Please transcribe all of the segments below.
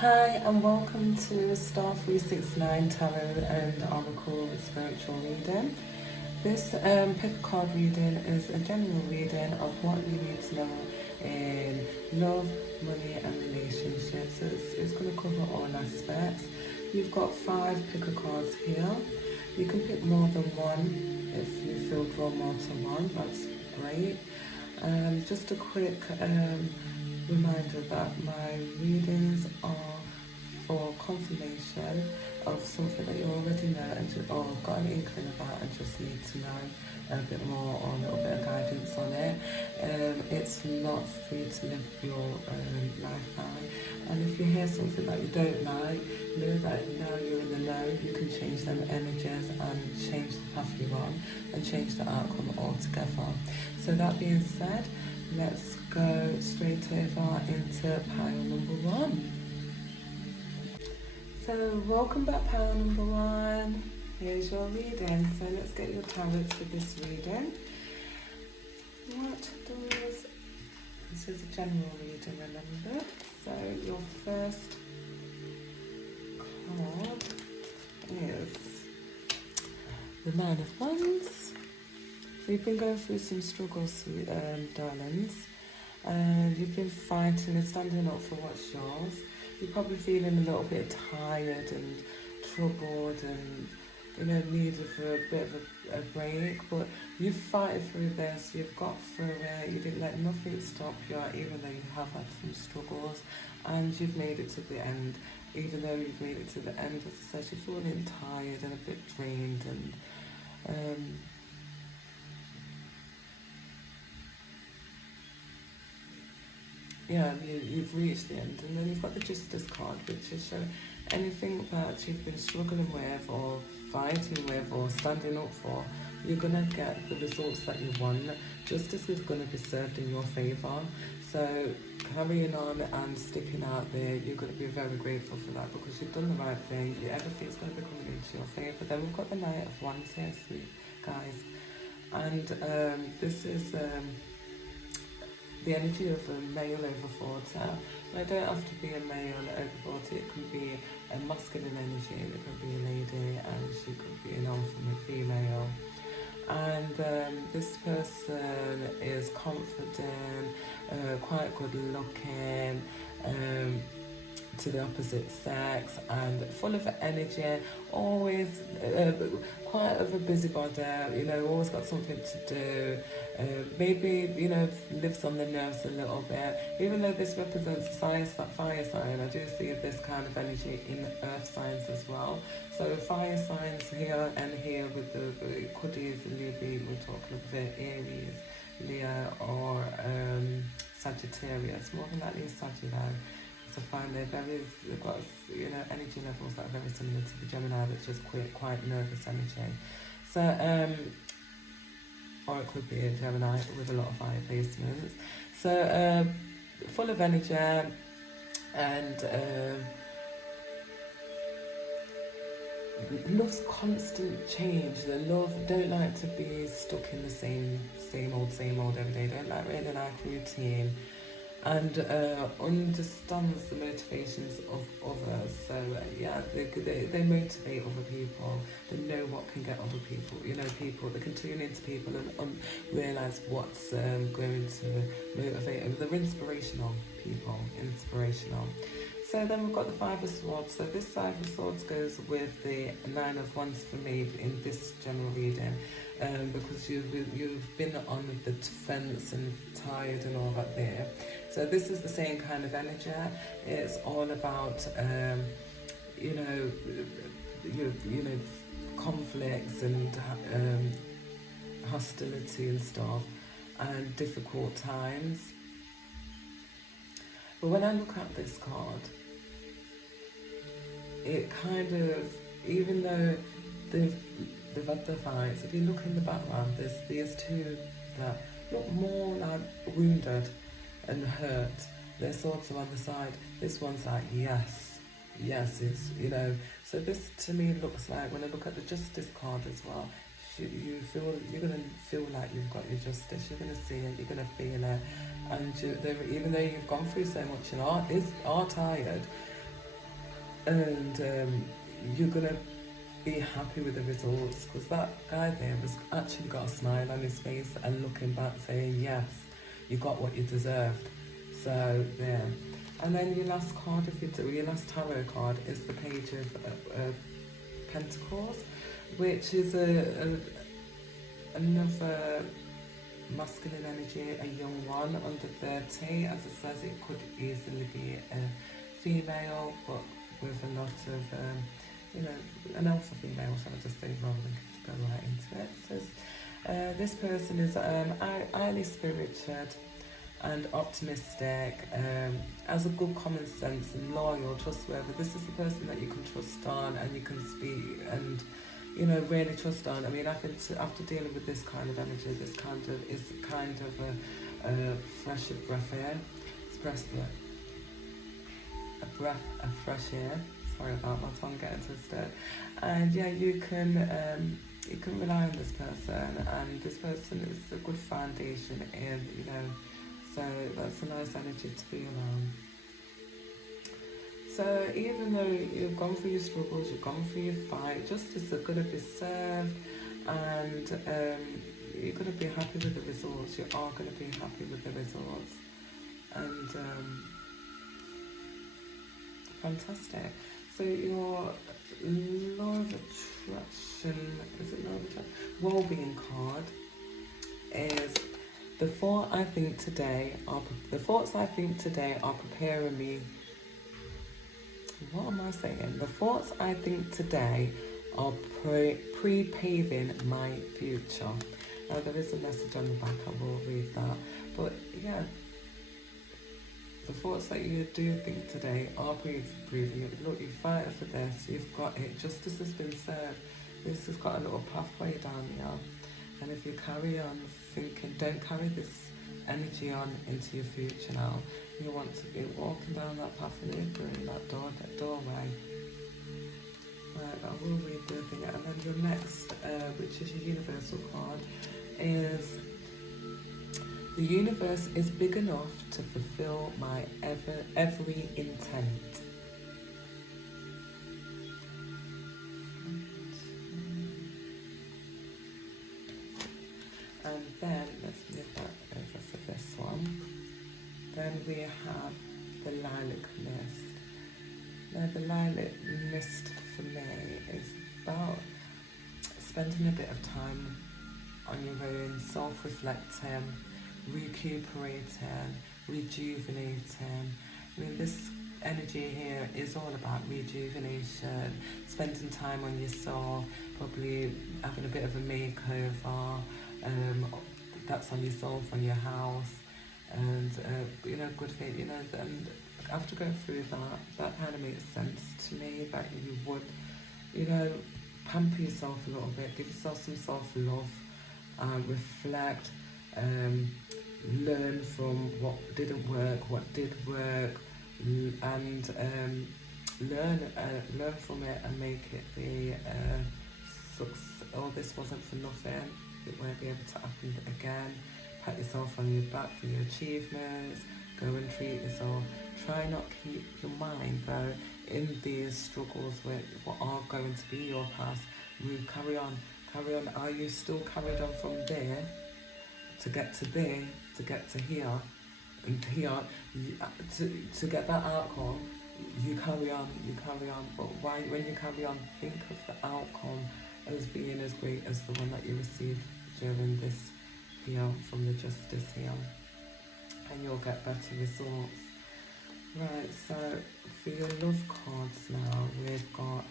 Hi and welcome to Star 369 Tarot and Oracle Spiritual Reading. This pick card reading is a general reading of what you need to know in love, money and relationships. So it's going to cover all aspects. You've got 5 picker cards here. You can pick more than one if you feel drawn more to one. That's great. Just a quick reminder that my readings are for confirmation of something that you already know or got an inkling about and just need to know a bit more or a little bit of guidance on it. It's not free to live your life by. And if you hear something that you don't like, know that now you're in the know, you can change them energies and change the path you're on and change the outcome altogether. So that being said, let's go straight over into pile number 1. So welcome back, pile number 1. Here's your reading. So let's get your tarots for this reading. What does... This is a general reading, remember? So your first card is the Nine of Wands. So you've been going through some struggles, darlings, and you've been fighting and standing up for what's yours. You're probably feeling a little bit tired and troubled and, needed for a bit of a break, but you've fighted through this, you've got through it, you didn't let nothing stop you, even though you have had some struggles, and you've made it to the end. Even though you've made it to the end, as I said, you're feeling tired and a bit drained and you've reached the end. And then you've got the Justice card, which is showing anything that you've been struggling with or fighting with or standing up for, you're going to get the results that you want. Justice is going to be served in your favour. So carrying on and sticking out there, you're going to be very grateful for that because you've done the right thing. Everything's going to be coming into your favour. Then we've got the Knight of Wands here, sweet guys. And this is... the energy of a male over 40. Now, it don't have to be a male over 40, it can be a masculine energy, it could be a lady, and she could be an alpha female. And this person is confident, quite good looking, to the opposite sex, and full of energy, always quite of a busybody, always got something to do, maybe, lives on the nerves a little bit. Even though this represents a fire sign, I do see this kind of energy in earth signs as well. So fire signs here and here with it could easily be, we're talking about Aries, Leo, or Sagittarius, more than likely Sagittarius. To find they've got energy levels that are very similar to the Gemini, that's just quite nervous energy. So or it could be a Gemini with a lot of fire placements. So full of energy and loves constant change. The love don't like to be stuck in the same old every day. Don't really like routine. And understands the motivations of others. So they motivate other people. They know what can get other people. People they can tune into people and realise what's going to motivate them. They're inspirational people. Inspirational. So then we've got the Five of Swords. So this Five of Swords goes with the Nine of Wands for me in this general reading, because you've been on the defence and tired and all that there. So this is the same kind of energy. It's all about conflicts and hostility and stuff and difficult times. But when I look at this card, it kind of, even though they've had their fights, if you look in the background, there's these two that look more like wounded and hurt. Their swords are on the side. This one's like, yes, it's, So this to me looks like, when I look at the Justice card as well, you're going to feel like you've got your justice. You're going to see it, you're going to feel it. And even though you've gone through so much and are tired, and you're gonna be happy with the results, because that guy there was actually got a smile on his face and looking back saying, yes, you got what you deserved. So yeah. And then your last card, if you do, your last tarot card is the Page of Pentacles, which is another masculine energy, a young one under 30. As it says, it could easily be a female, but with a lot of, an alpha female, shall I just say, rather than go right into it. It says, this person is highly spirited and optimistic, has a good common sense and loyal, trustworthy. This is the person that you can trust on and you can speak and, really trust on. I mean, I think after dealing with this kind of energy, this kind of is kind of a fresh breath air. It's a breath of fresh air. Sorry about my tongue getting twisted. And yeah, you can rely on this person, and this person is a good foundation in, so that's a nice energy to be around. So even though you've gone through your struggles, you've gone through your fight, justice is going to be served, and you're going to be happy with the results. You are going to be happy with the results, and fantastic. So your law of attraction, is it law of attraction? Well-being card is the thoughts I think today are preparing me. What am I saying? The thoughts I think today are pre-paving my future. Now there is a message on the back, I will read that. But yeah, the thoughts that you do think today are pre-paving it. Look, you fighted for this, you've got it. Justice has been served. This has got a little pathway down here. And if you carry on thinking, don't carry this energy on into your future now. You want to be walking down that path and entering that doorway. Right, I will read the thing. And then your next, which is your universal card, is the universe is big enough to fulfill my every intent. And then let's move that over for this one. Then we have the lilac mist. Now the lilac mist for me is about spending a bit of time on your own, self-reflecting, recuperating, rejuvenating. I mean, this energy here is all about rejuvenation, spending time on yourself, probably having a bit of a makeover, that's on yourself, on your house, and good thing, and after going through that kind of makes sense to me, that you would, pamper yourself a little bit, give yourself some self-love, reflect, learn from what didn't work, what did work, and learn from it and make it be this wasn't for nothing, it won't be able to happen again. Pat yourself on your back for your achievements, go and treat yourself. Try not keep your mind though in these struggles with what are going to be your past. Carry on. Are you still carried on from there to get to there, to get to here, and here, to get that outcome? You carry on, but when you carry on, think of the outcome as being as great as the one that you received during this here from the justice here, and you'll get better results. Right, so for your love cards now, we've got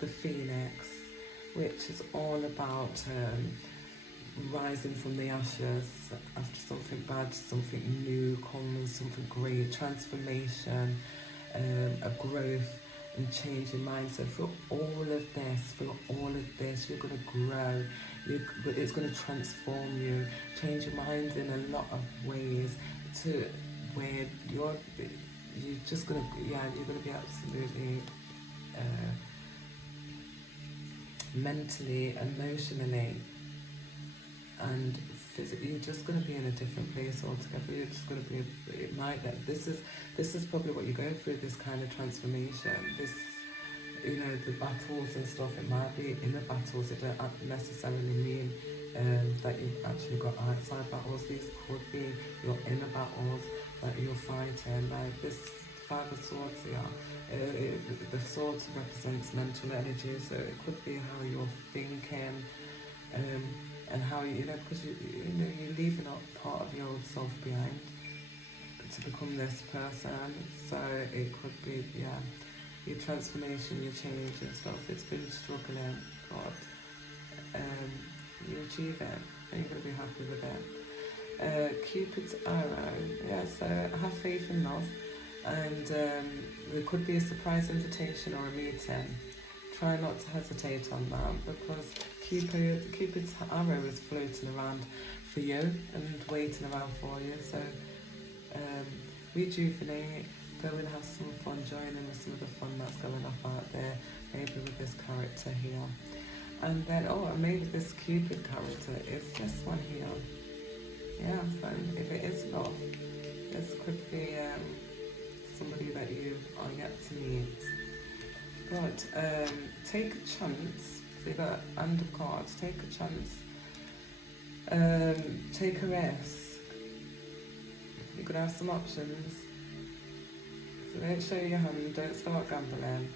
the Phoenix, which is all about rising from the ashes after something bad, something new comes, something great, transformation, a growth and change in mindset. For all of this, you're going to grow. It's going to transform you, change your mind in a lot of ways to where you're just going to, you're going to be absolutely mentally, emotionally, and you're just going to be in a different place altogether. You're just going to be, it might, this is probably what you're going through, this kind of transformation, this, you know, the battles and stuff. It might be inner battles. It don't necessarily mean that you've actually got outside battles. These could be your inner battles that you're fighting. Like this Five of Swords here, the swords represents mental energy, so it could be how you're thinking, and how you know, because you're leaving out part of your old self behind to become this person. So it could be, yeah, your transformation, your change and stuff. It's been struggling, but you achieve it and you're going to be happy with it. Cupid's arrow, yeah, so have faith in love, and there could be a surprise invitation or a meeting. Try not to hesitate on that, because Cupid's arrow is floating around for you and waiting around for you. So rejuvenate, go and have some fun, join in with some of the fun that's going off out there, maybe with this character here. And then, maybe this Cupid character is this one here. Yeah, so if it is love, this could be somebody that you are yet to meet. But take a chance. So you've got hand of cards. Take a chance. Take a risk. You're gonna have some options. So don't show your hand. Don't start gambling.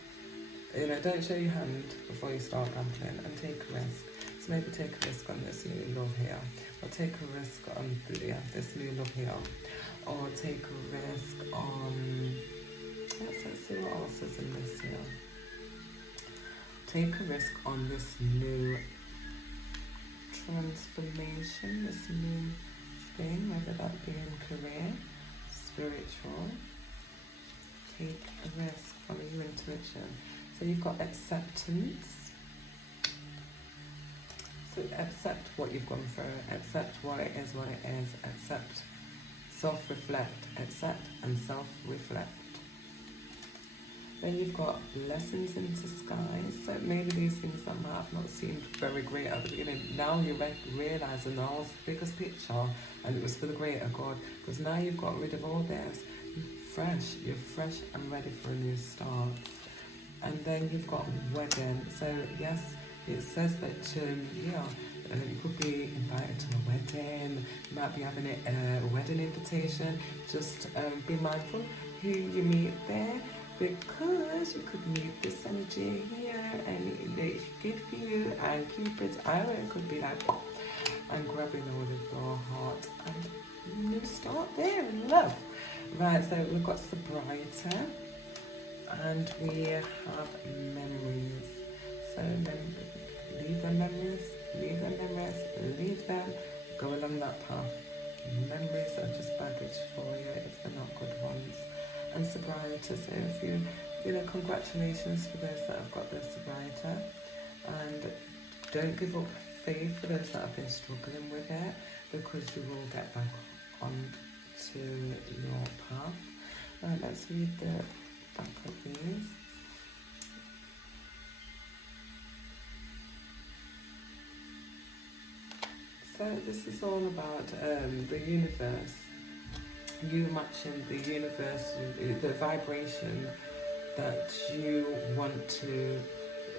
You know, don't show your hand before you start gambling, and take a risk. So maybe take a risk on this new love here, or take a risk on this new love here, or take a risk on. Let's see what else is in this here. Take a risk on this new transformation, this new thing, whether that be in career, spiritual. Take a risk, follow your intuition. So you've got acceptance. So accept what you've gone through, accept what it is, accept, self-reflect, accept and self-reflect. Then you've got lessons in disguise. So maybe these things that might have not seemed very great at the beginning, now you're realising the whole biggest picture, and it was for the greater good, because now you've got rid of all this. You're fresh and ready for a new start. And then you've got wedding. So yes, it says that you could be invited to a wedding. You might be having a wedding invitation. Just be mindful who you meet there, because you could meet this energy here, and it's good for you. And Cupid's arrow could be like, and grabbing hold of your heart, and you start there in love. Right, so we've got sobriety, and we have memories. So leave them memories, leave them, go along that path. Memories are just baggage for you if they're not good ones. And sobriety, so if you know, congratulations for those that have got their sobriety, and don't give up faith for those that have been struggling with it, because you will get back on to your path. Right, let's read the back of these. So this is all about the universe. You matching the universe, the vibration that you want to,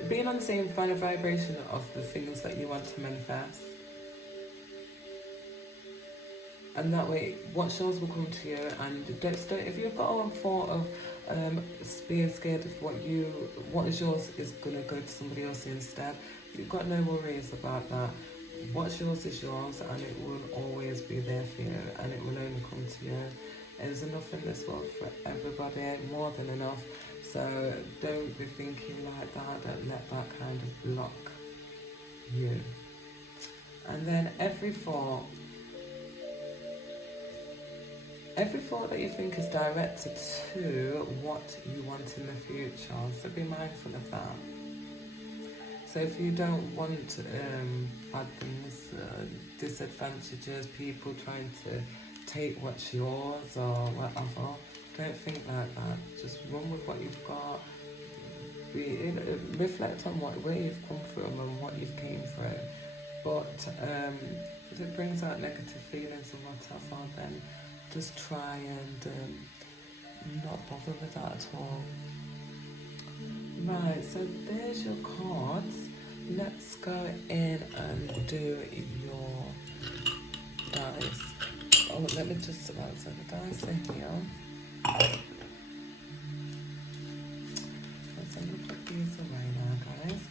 being on the same kind of vibration of the things that you want to manifest. And that way, what shows will come to you, and don't if you've got a thought of being scared of what is yours is gonna go to somebody else instead, you've got no worries about that. What's yours is yours, and it will always be there for you, and it will only come to you. There's enough in this world for everybody, more than enough. So don't be thinking like that. Don't let that kind of block you. And then every thought that you think is directed to what you want in the future, so be mindful of that. So if you don't want bad things, disadvantages, people trying to take what's yours or whatever, don't think like that. Just run with what you've got. Reflect on where you've come from and what you've came through. but if it brings out negative feelings or whatever, then just try and not bother with that at all. Right, so there's your cards. Let's go in and do your dice. Oh, let me just, so the dice are here. So I'm going to put these away now, guys.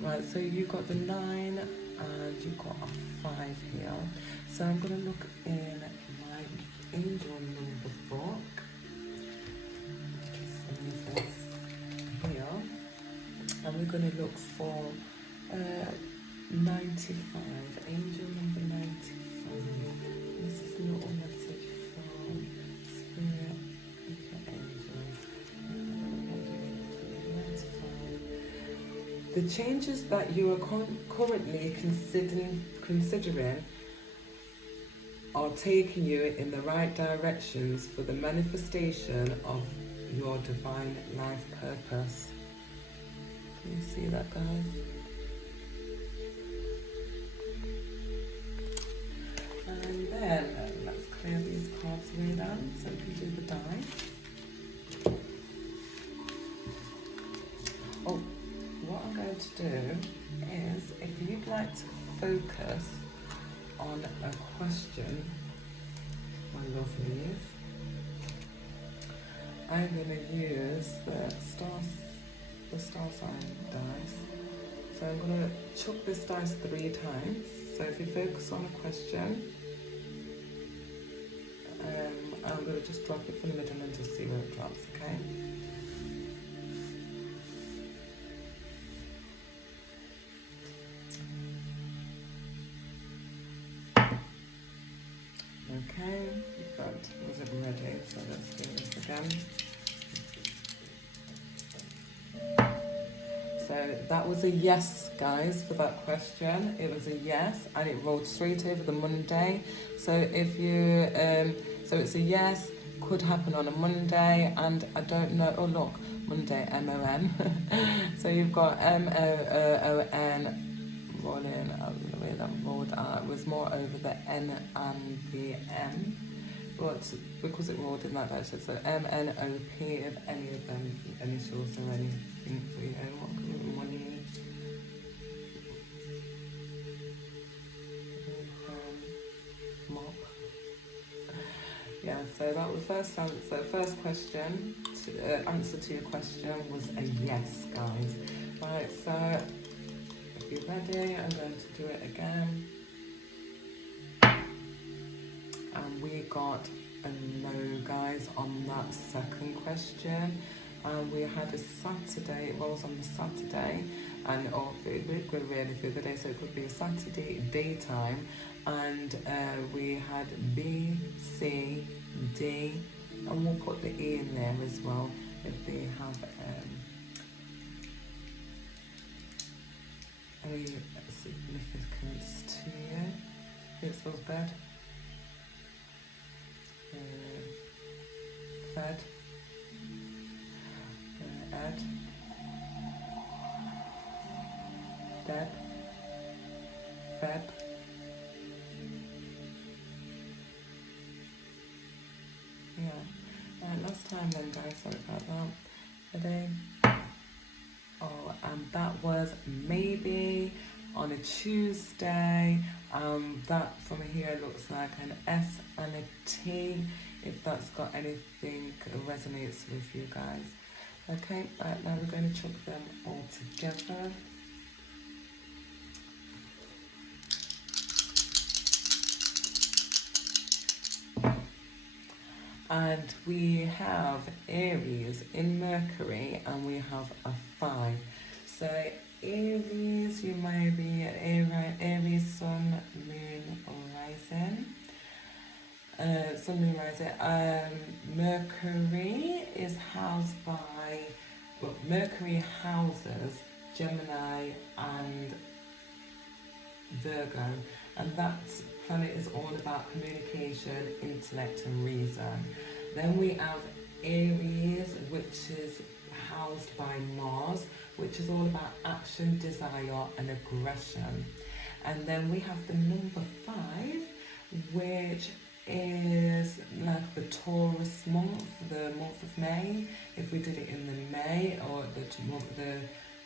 Right, so you've got the 9 and you've got a 5 here. So I'm going to look in my angel number book. So this here. And we're going to look for 95, angel number 95. This is a little message from Spirit and your angels. 95. The changes that you are currently considering are taking you in the right directions for the manifestation of your divine life purpose. Can you see that, guys? And then let's clear these cards away down so we can do the dice. Oh, what I'm going to do is, if you'd like to focus on a question, my lovelies, I'm going to use the star sign dice. So I'm going to chuck this dice 3 times. So if you focus on a question, I'm going to just drop it from the middle and just see where it drops, okay? Okay, that wasn't ready, so let's do this again. So that was a yes, guys, for that question. It was a yes, and it rolled straight over the Monday. So if you, so it's a yes, could happen on a Monday, and I don't know, oh look, Monday, M-O-N. So you've got M-O-O-N rolling, the way that rolled out, it was more over the N and the M. But because it rolled in that direction, so M-N-O-P, if any of them initials or anything for you, what can we money? Mop. Yeah, so that was first answer. So first question, answer to your question was a yes, guys. Right, so if you're ready, I'm going to do it again. And we got a no, guys, on that second question. And we had a Saturday, it rolls on the Saturday, and it could really feel the day, so it could be a Saturday daytime. And we had B, C, D, and we'll put the E in there as well if they have any significance to you. It spells bed. Fed, Ed, Deb, Feb, yeah. Last time then, guys, sorry about that. Ready? Oh, that was maybe on a Tuesday. That from here looks like an S and a T, if that's got anything resonates with you guys. Okay, right, now we're going to chuck them all together. And we have Aries in Mercury, and we have a 5. So Aries, you may be Aries, Sun, Moon, or Rising. Sun, Moon, Rising. Mercury is housed by, well, Mercury houses Gemini and Virgo, and that planet is all about communication, intellect, and reason. Then we have Aries, which is housed by Mars, which is all about action, desire, and aggression. And then we have the number 5, which is like the Taurus month, the month of May. If we did it in the May, or the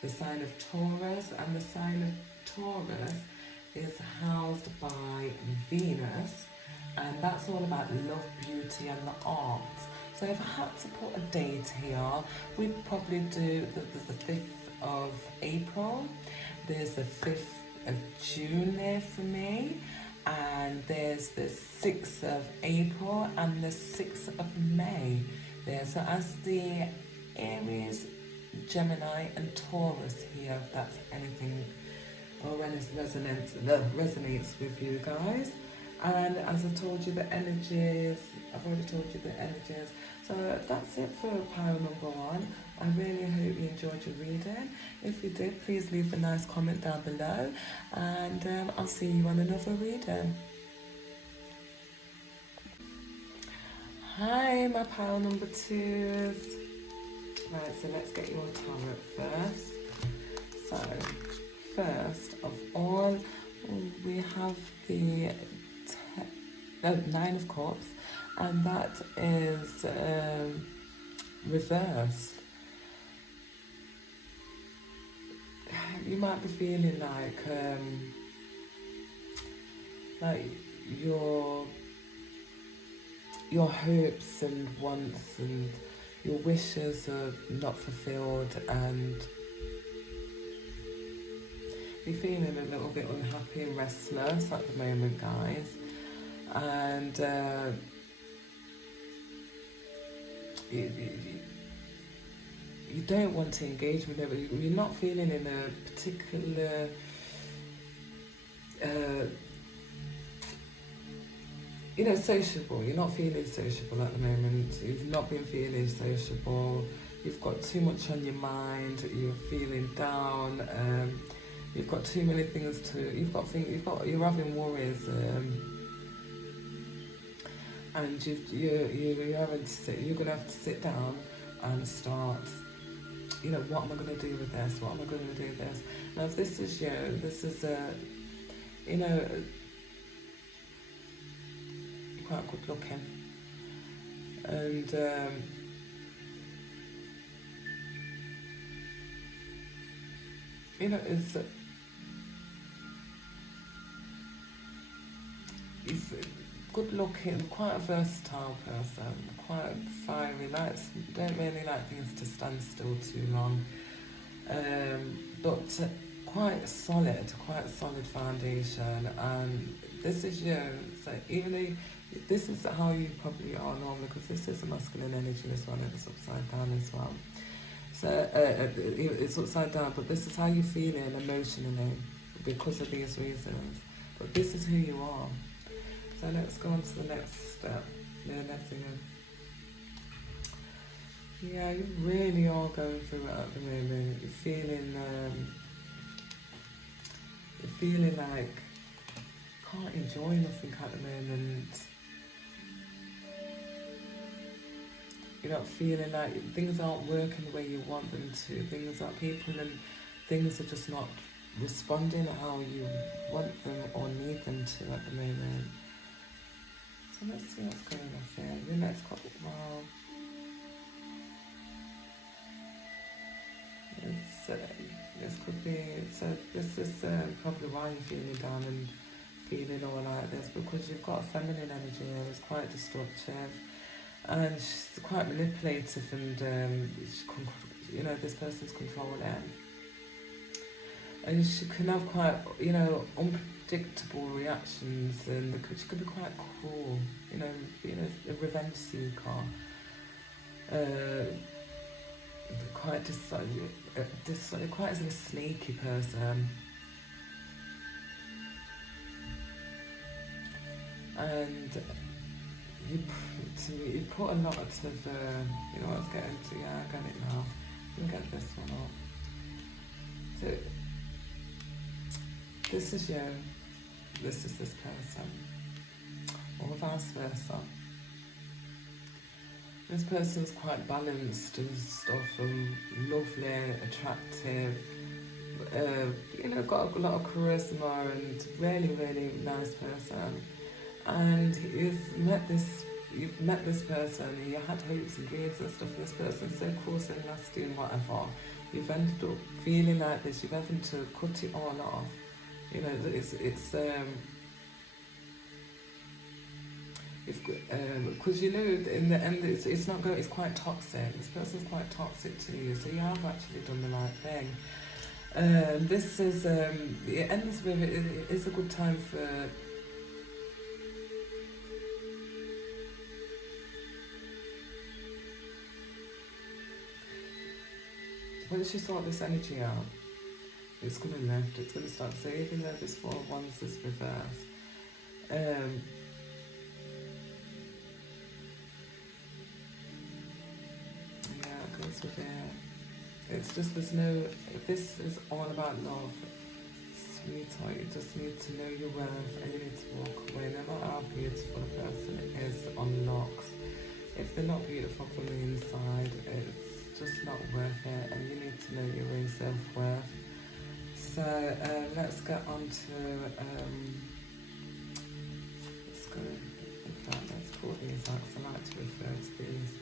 sign of Taurus, and the sign of Taurus is housed by Venus, and that's all about love, beauty, and the arts. So if I had to put a date here, we'd probably do the 5th of April. There's the 5th of June there for me, and there's the 6th of April and the 6th of May there. So as the Aries, Gemini and Taurus here, if that's anything or when it resonates with you guys. And as I told you, the energies, I've already told you the energies. So that's it for pile number 1. I really hope you enjoyed your reading. If you did, please leave a nice comment down below, and I'll see you on another reading. Hi, my pile number 2s. Right, so let's get your tarot first. So, first of all, we have the 9 of Cups, and that is reversed. You might be feeling like your hopes and wants and your wishes are not fulfilled, and you're feeling a little bit unhappy and restless at the moment, guys. And you don't want to engage with it. You're not feeling in a particular sociable. You're not feeling sociable at the moment. You've not been feeling sociable. You've got too much on your mind. You're feeling down. You've got too many things to. You're having worries. And you're gonna have to sit down and start. What am I gonna do with this? What am I gonna do with this? Now, if this is you, this is you're quite good looking, and it's good looking, quite a versatile person, quite fiery, don't really like things to stand still too long, but quite solid foundation. And this is you, so even though this is how you probably are normally, because this is a masculine energy as well, and it's upside down as well. So it's upside down, but this is how you're feeling emotionally because of these reasons. But this is who you are. So let's go on to the next step. The next thing. Yeah, you really are going through it at the moment. You're feeling like you can't enjoy nothing at the moment. You're not feeling like things aren't working the way you want them to. People and things are just not responding how you want them or need them to at the moment. So let's see what's going on here. The next couple, wow. This could be, so this is probably why you're feeling down and feeling all like this, because you've got a feminine energy here. It's quite destructive, and she's quite manipulative, and this person's controlling, and she can have quite unpredictable reactions, and she could be quite cruel, a revenge seeker, quite quite as a sneaky person, and you put a lot of let's get into, I get it now. You can get this one up. So this is you, this is this person, or vice versa. This person's quite balanced and stuff, and lovely, attractive, you know, got a lot of charisma and really, really nice person. And you've met this person, and you had hopes and dreams and stuff, and this person's so coarse and nasty and whatever. You've ended up feeling like this, you've having to cut it all off. You know, because you know in the end it's not good. It's quite toxic. This person's quite toxic to you, so you have actually done the right thing. This is it ends with it is a good time for once you sort this energy out. It's gonna lift. It's gonna start. So even though this 4 of Wands is reversed. With it. It's just there's no. This is all about love, sweetheart. You just need to know your worth, and you need to walk away. No matter how beautiful a person is on looks, if they're not beautiful from the inside, it's just not worth it. And you need to know your own self-worth. So let's get on to. Let's go. In fact, let's pull these out. I like to refer to these.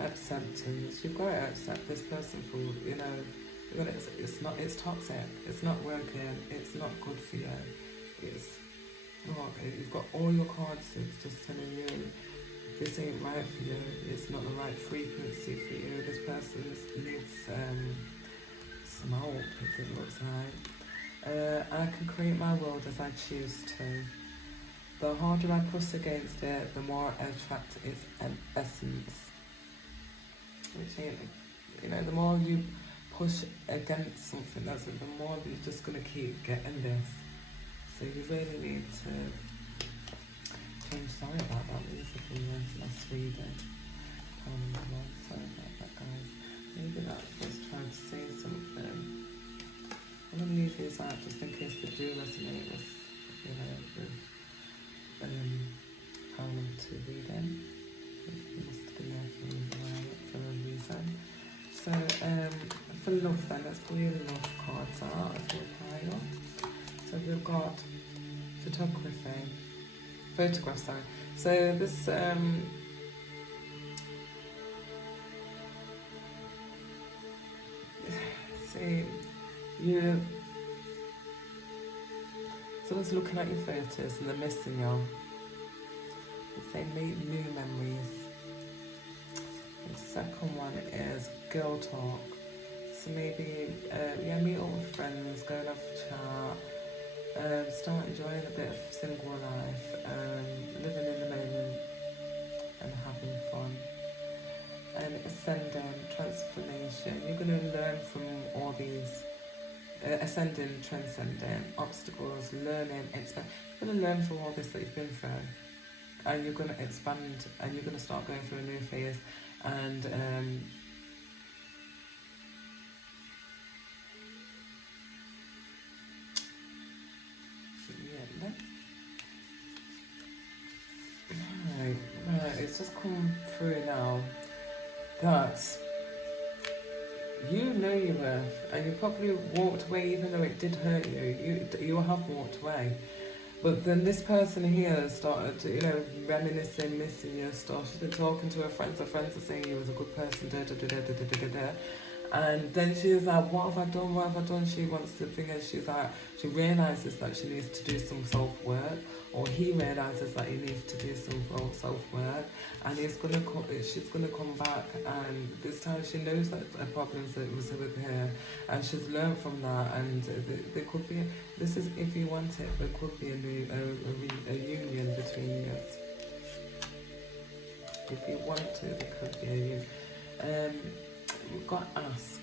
Acceptance. You've got to accept this person for, you know, it's toxic, it's not working, it's not good for you. It's not, you've got all your cards, it's just telling you this ain't right for you, it's not the right frequency for you. This person needs some help, it looks like. I can create my world as I choose to. The harder I push against it, the more I attract its essence. Which ain't, you know, the more you push against something, the more you're just going to keep getting this. So you really need to change. Sorry about that, these are from last reading. Sorry about that, guys. Maybe that was trying to say something. I'm going to leave these out just in case they do resonate with, you know, with Power 2 reading. It must have been there for a reason. So, for love then, let's pull your love cards out of your pile. So we've got photographs, sorry. So this, see, someone's looking at your photos and they're missing you. Say make new memories. The second one is girl talk. So maybe meet up with friends, go and have a chat, start enjoying a bit of single life, living in the moment and having fun. And ascending, transformation. You're going to learn from all these ascending, transcending, obstacles, learning, expand. You're going to learn from all this that you've been through. And you're going to expand, and you're going to start going through a new phase, and right, it's just come through now that you know your worth, and you probably walked away even though it did hurt you. You have walked away. But then this person here started, you know, reminiscing, missing your stuff. She's been talking to her friends are saying you was a good person, And then she was like, what have I done? She wants to think, and she's like, she realises that she needs to do some self-work, or he realises that he needs to do some self-work, and she's gonna come back, and this time she knows that the problems that was with her, and she's learned from that, and there could be, this is if you want it, there could be a union between you. If you want to, there could be a union. We've got ask.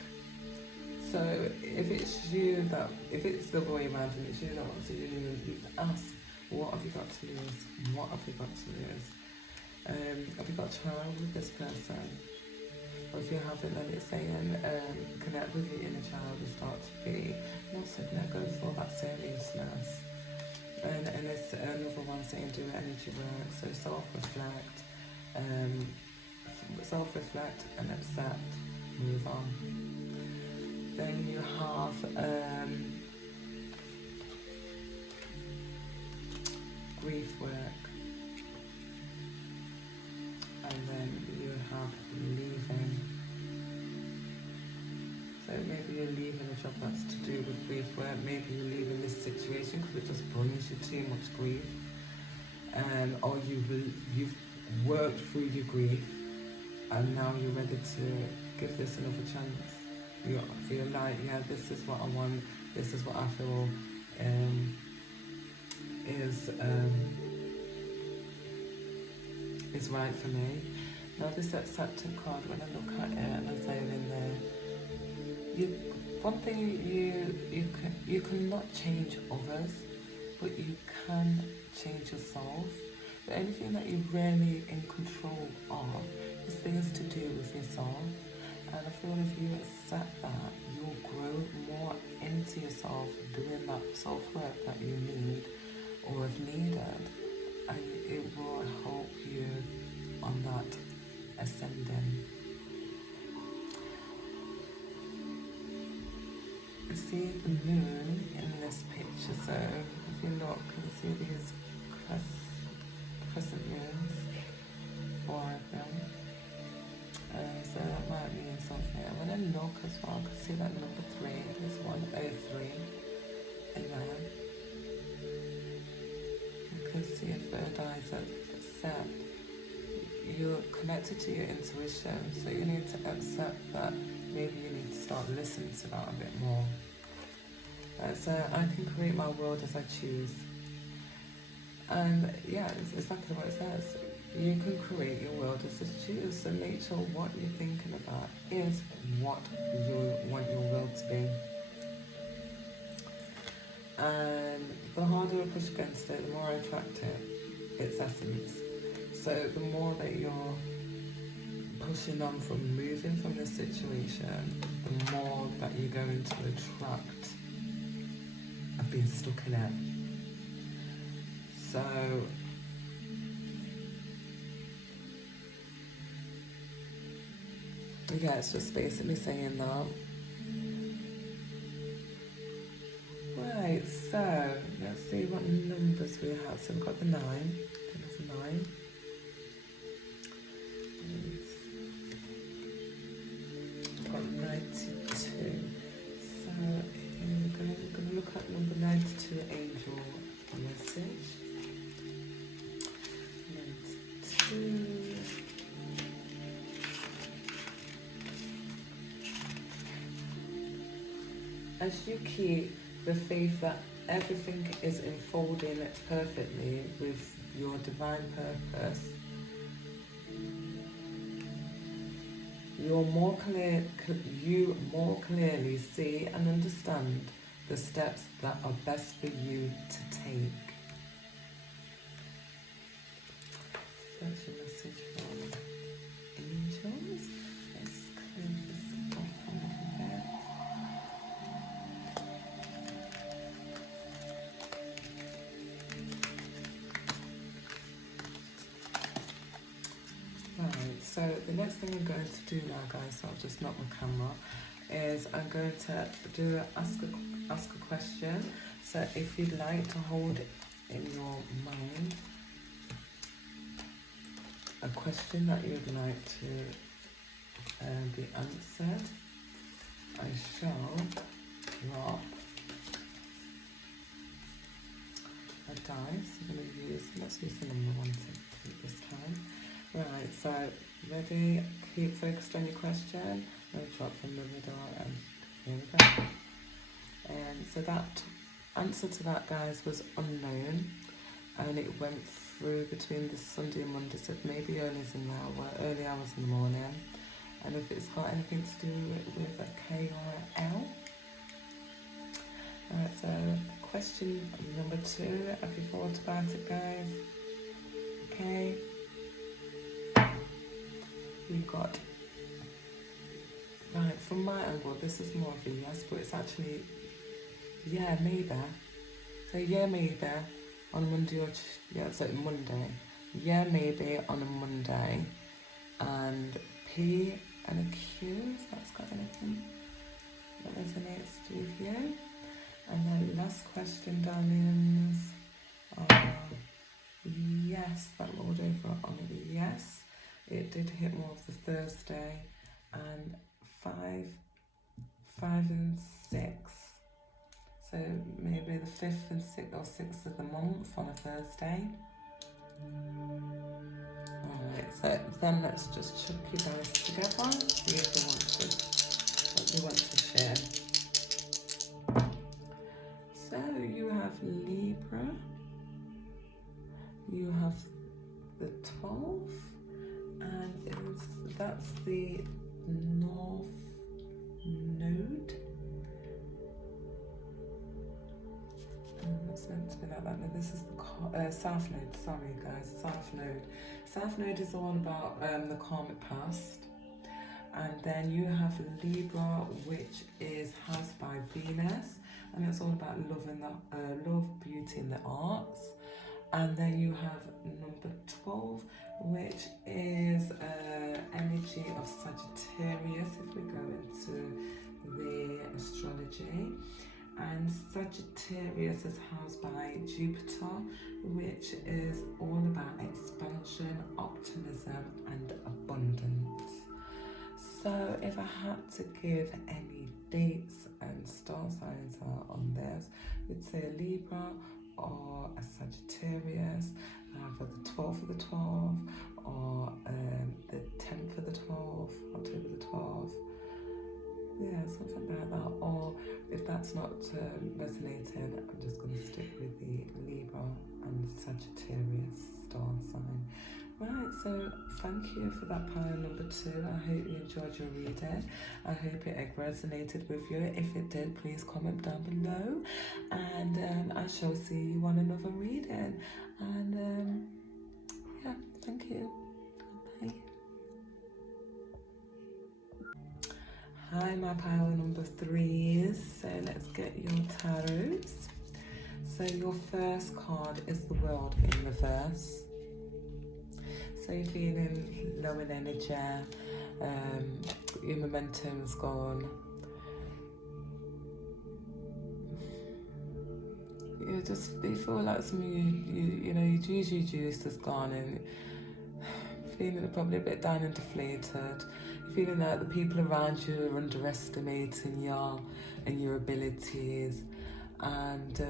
So if it's you that, if it's the other way around and it's you that wants to union, you ask, what have you got to lose? What have you got to lose? Have you got a child with this person? Or if you haven't, then it's saying connect with your inner child and start to be not so go for that seriousness. And it's another one saying do energy work, so self-reflect and accept, move on. Then you have grief work, and then you have leaving. So maybe you're leaving a job that's to do with grief work, maybe you're leaving this situation because it just brings you too much grief, or you've worked through your grief and now you're ready to give this another chance. You feel like, yeah, this is what I want, this is what I feel is right for me. Now this acceptance card, when I look at it and I say in there, one thing you cannot change others, but you can change yourself. But anything that you're really in control of is things to do with yourself. And I feel if you accept that, you'll grow more into yourself, doing that self-work that you need or have needed, and it will help you on that ascending. You see the moon in this picture, so if you look, you see these crescent moons, 4 of them. So that might mean something. When I look as well, I can see that number 3, there's 103 in there. You can see a third eye set. You're connected to your intuition, so you need to accept that maybe you need to start listening to that a bit more. So I can create my world as I choose. And yeah, it's exactly what it says. You can create your world as you choose. So make sure what you're thinking about is what you want your world to be. And the harder I push against it, the more I attract it, its essence. So the more that you're pushing on from moving from this situation, the more that you're going to attract of being stuck in it. So yeah, it's just basically saying that. Right, so let's see what numbers we have. So we've got the 9. There's a 9. We've got 92. So we're going to look at number 92, angel message. 92. As you keep the faith that everything is unfolding perfectly with your divine purpose, you more clearly see and understand the steps that are best for you to take. That's your message from angels. Let's clear this off a little bit. Right, so the next thing I'm going to do now, guys, so I'll just knock my camera, is I'm going to ask a question. So if you'd like to hold in your mind a question that you'd like to be answered, I shall drop a dice. I'm going to let's use the number 1 this time. Right, so ready, keep focused on your question, no drop from the middle, and here we go. So that answer to that, guys, was unknown, and it went through between the Sunday and Monday, so maybe early hours in the morning, and if it's got anything to do with a K or an L. Alright, so question number 2, have you thought about it, guys? Okay. We got, right, from my angle, this is more of a yes, but it's actually, yeah, maybe. So yeah, maybe on Monday so Monday. Yeah, maybe on a Monday. And P and a Q, if that's got anything. that resonates with you. And then last question, darlings. Yes, that rolled over on a yes. It did hit more of the Thursday, and 5, 5 and 6. So maybe the 5th and 6th or 6th of the month on a Thursday. Alright, so then let's just chuck you guys together, see if they want to, what they want to share. So you have Libra, you have the 12th, and that's the North Node. It's meant to be like that. No, this is the South Node. Sorry, guys, South Node. South Node is all about the karmic past, and then you have Libra, which is housed by Venus, and it's all about love and love, beauty, and the arts. And then you have number 12, which is energy of Sagittarius. If we go into the astrology. And Sagittarius is housed by Jupiter, which is all about expansion, optimism, and abundance. So if I had to give any dates and star signs are on this, we'd say a Libra or a Sagittarius for the 12th of the 12th, or the 10th of the 12th, October the 12th. Yeah, something like that. Or if that's not resonating, I'm just going to stick with the Libra and Sagittarius star sign. Right, so thank you for that pile number 2. I hope you enjoyed your reading. I hope it resonated with you. If it did, please comment down below, and I shall see you on another reading. And yeah, thank you. Bye. Hi, my pile number 3s. So let's get your tarots. So your first card is the World in reverse. So you're feeling low in energy, your momentum's gone. You feel like some your juicy juice has gone, and feeling probably a bit down and deflated. You're feeling like the people around you are underestimating you and your abilities, and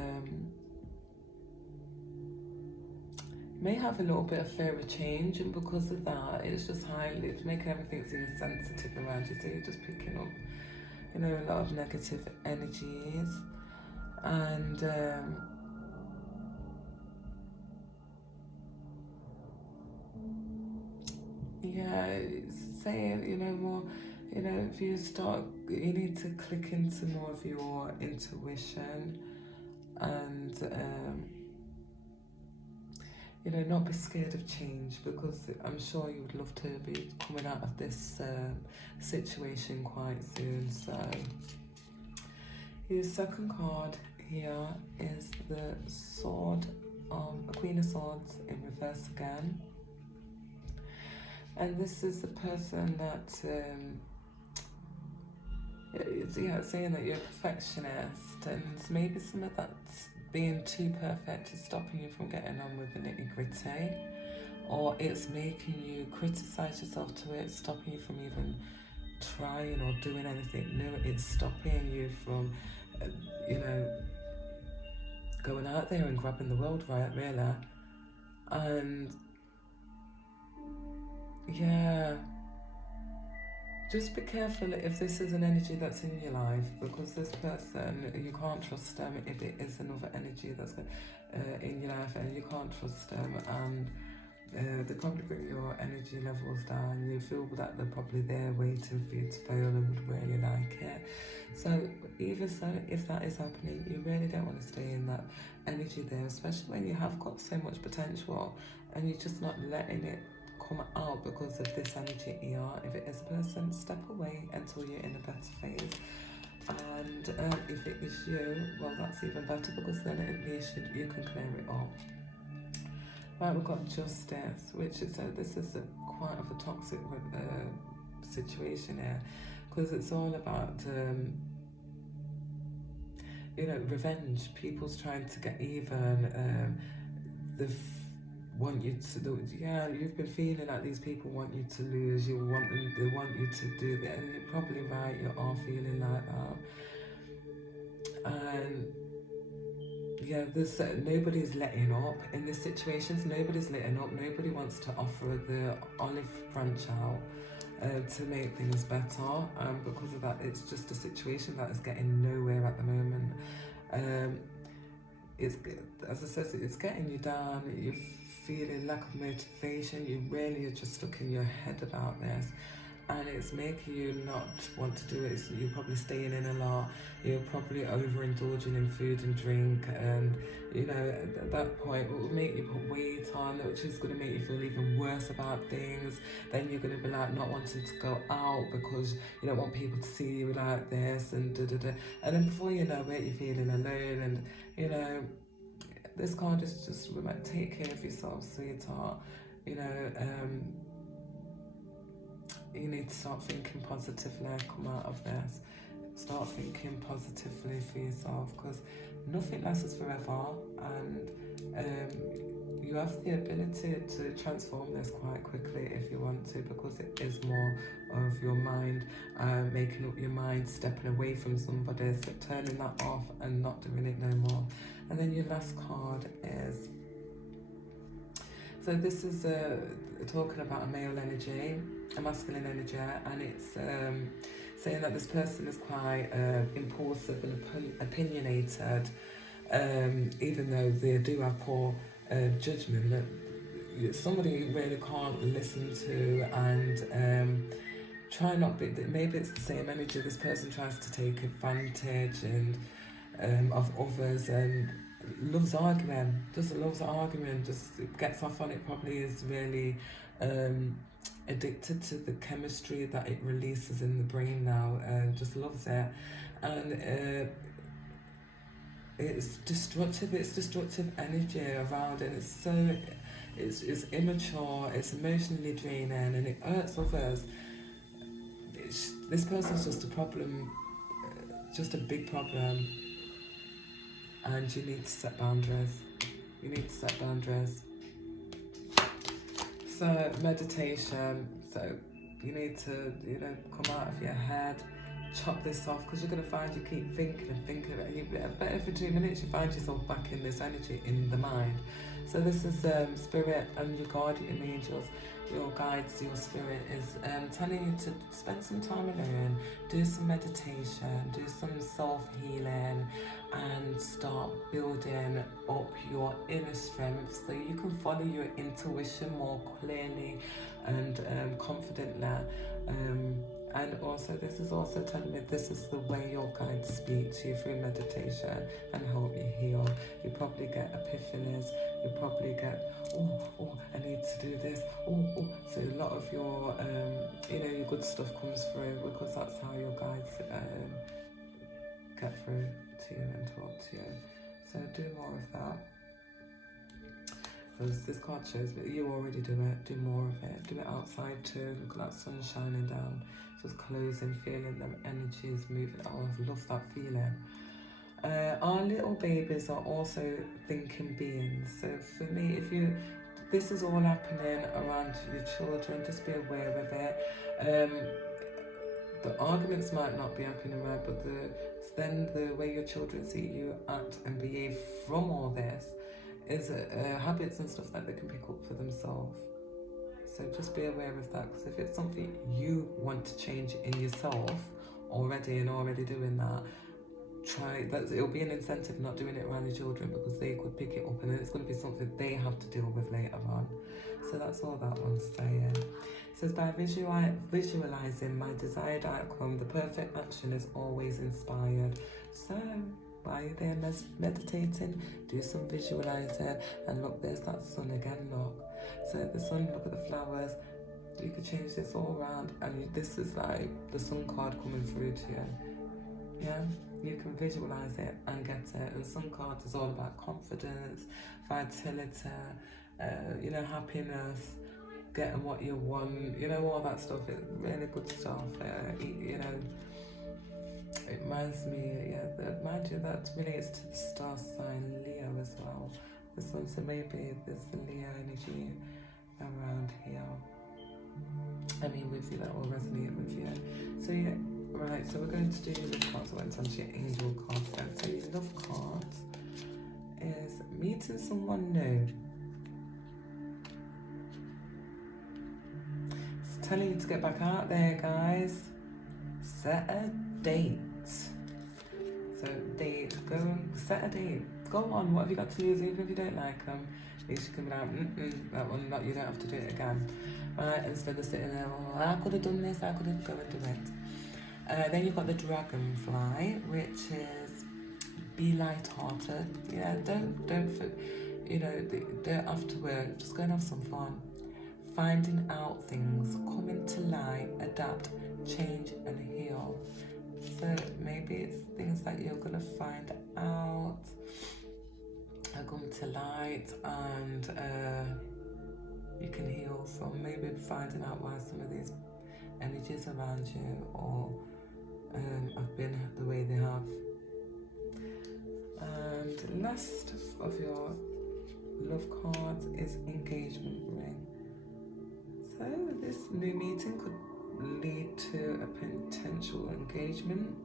may have a little bit of fear of change, and because of that, it's making everything seem sensitive around you. So you're just picking up, a lot of negative energies, and yeah, it's saying, more, if you need to click into more of your intuition, and not be scared of change, because I'm sure you would love to be coming out of this situation quite soon. So your second card here is the Queen of Swords in reverse again. And this is the person that it's saying that you're a perfectionist, and maybe some of that's being too perfect is stopping you from getting on with the nitty-gritty, or it's making you criticize yourself to it, stopping you from even trying or doing anything new. It's stopping you from going out there and grabbing the world right, really. And yeah, just be careful if this is an energy that's in your life, because this person, you can't trust them if it is another energy that's in your life, and you can't trust them, and they probably bring your energy levels down. You feel that they're probably there waiting for you to fail and would really like it. So even so, if that is happening, you really don't want to stay in that energy there, especially when you have got so much potential and you're just not letting it come out because of this energy here. If it is a person, step away until you're in a better phase. And if it is you, well, that's even better, because then at least you can clear it up. Right, we've got Justice, which is this is quite of a toxic situation here, because it's all about you know, revenge. People's trying to get even. Want you to, yeah, you've been feeling like these people want you to lose. They want you to do that, and you're probably right. You are feeling like that, and yeah, there's nobody's letting up in this situation. Nobody's letting up. Nobody wants to offer the olive branch out to make things better. Because of that, it's just a situation that is getting nowhere at the moment. It's, as I said, it's getting you down. You're feeling lack of motivation. You really are just stuck in your head about this, and it's making you not want to do it. You're probably staying in a lot. You're probably overindulging in food and drink, and you know, at that point it will make you put weight on, which is going to make you feel even worse about things. Then you're going to be like not wanting to go out because you don't want people to see you like this, and and then before you know it, you're feeling alone. And you know, this card is just like, take care of yourself, sweetheart. You know, you need to start thinking positively, come out of this. Start thinking positively for yourself, because nothing lasts forever, and you have the ability to transform this quite quickly if you want to, because it is more of your mind, making up your mind, stepping away from somebody, so turning that off and not doing it no more. And then your last card is, so this is talking about a male energy, a masculine energy, and it's saying that this person is quite impulsive and opinionated, even though they do have poor judgment, that somebody really can't listen to, and try not be, maybe it's the same energy. This person tries to take advantage and of others, and loves arguing, just loves arguing, just gets off on it, probably is really addicted to the chemistry that it releases in the brain now, and just loves it. And it's destructive energy around, and it's immature, it's emotionally draining, and it hurts others. This person's just a problem, just a big problem, and you need to set boundaries. You need to set boundaries. So meditation, so you need to, you know, come out of your head, chop this off, because you're going to find you keep thinking and thinking, and you bet every 2 minutes you find yourself back in this energy in the mind. So this is spirit and your guardian angels, your guides, your spirit is telling you to spend some time alone, do some meditation, do some self-healing, and start building up your inner strength so you can follow your intuition more clearly and confidently. And also, this is also telling me this is the way your guides speak to you through meditation and help you heal. You probably get epiphanies. You probably get, oh, I need to do this. Oh. So a lot of your, you know, your good stuff comes through, because that's how your guides get through to you and talk to you. So do more of that. Because this card shows that you already do it. Do more of it. Do it outside too. Look at that sun shining down. Just closing, feeling them energies moving. Oh, I love that feeling. Our little babies are also thinking beings. So for me, this is all happening around your children, just be aware of it. The arguments might not be happening around, but then the way your children see you act and behave from all this is habits and stuff that they can pick up for themselves. So just be aware of that, because if it's something you want to change in yourself already and already doing that, it'll be an incentive not doing it around your children, because they could pick it up and then it's going to be something they have to deal with later on. So that's all that one's saying. It says, by visualizing my desired outcome, the perfect action is always inspired. So while you're there meditating, do some visualizing, and look, there's that sun again, look. So the sun, look at the flowers. You could change this all around, and this is like the sun card coming through to you. Yeah, you can visualize it and get it. And sun card is all about confidence, vitality, you know, happiness, getting what you want, you know, all that stuff. It's really good stuff. You know, it reminds me, yeah, mind you, that relates to the star sign Leo as well. This one, so maybe there's the Leo energy around here. I mean, with you, that will resonate with you. So yeah, right, so we're going to do the cards. I went on to your angel cards then. So your love cards is meeting someone new. It's telling you to get back out there, guys. Set a date. So date, go and set a date. Go on, what have you got to lose? Even if you don't like them, at least you can be like, that one, you don't have to do it again. Right, instead of sitting there, oh, I could have done this, I could have go and do it. Then you've got the dragonfly, which is be light-hearted. Yeah, don't have to work, just go and have some fun. Finding out things, coming to light, adapt, change and heal. So maybe it's things that you're gonna find out are come to light, and you can heal from maybe finding out why some of these energies around you or have been the way they have. And last of your love cards is engagement ring. So this new meeting could lead to a potential engagement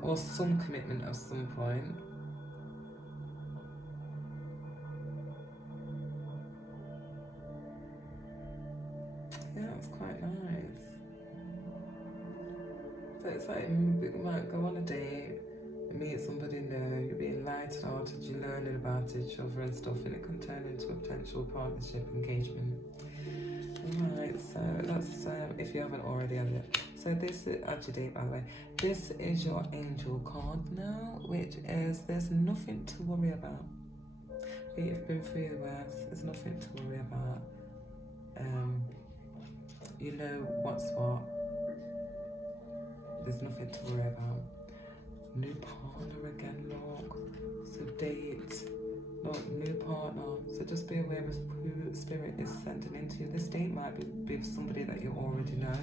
or some commitment at some point. Yeah, that's quite nice. So it's like you might go on a date, meet somebody new, you're being light-hearted, you're learning about each other and stuff, and it can turn into a potential partnership engagement. Right, so that's if you haven't already had it. So this is actually date, by the way. This is your angel card now, which is there's nothing to worry about. You've been through the worst. There's nothing to worry about. You know what's what. There's nothing to worry about. New partner again, look. So date. Look, new partner. So just be aware of who spirit is sending into you. This date might be with somebody that you already know,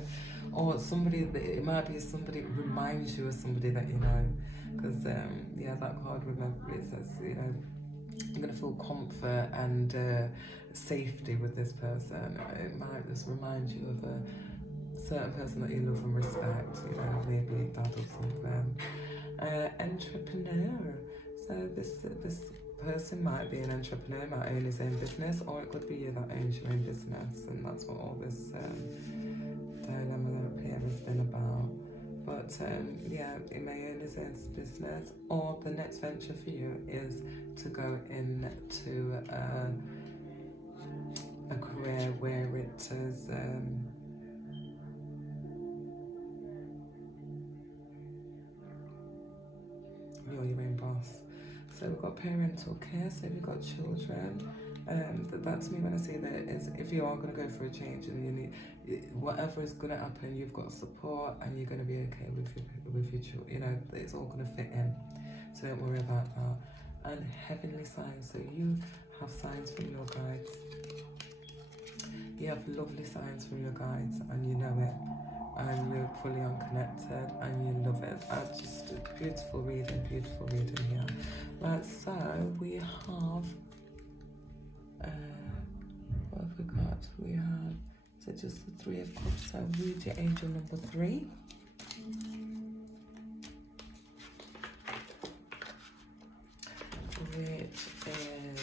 or somebody that it might be somebody that reminds you of somebody that you know. Because yeah, that card, remember, it says you're gonna feel comfort and safety with this person. It might just remind you of a certain person that you love and respect. You know, maybe dad or something. Entrepreneur. So this person might be an entrepreneur, might own his own business, or it could be you that owns your own business, and that's what all this dilemma up here has been about. But yeah, it may own his own business, or the next venture for you is to go into a career where it is you're your own boss. So we've got parental care, so if you've got children, that to me when I say that is if you are going to go for a change and you need, whatever is going to happen, you've got support and you're going to be okay with your children, you know, it's all going to fit in, so don't worry about that. And heavenly signs, so you have signs from your guides, you have lovely signs from your guides and you know it, and you're fully unconnected and you love it. Just beautiful reading here. Right, so we have what have we got? We have, is it just the Three of Cups? So read your angel number 3. Which is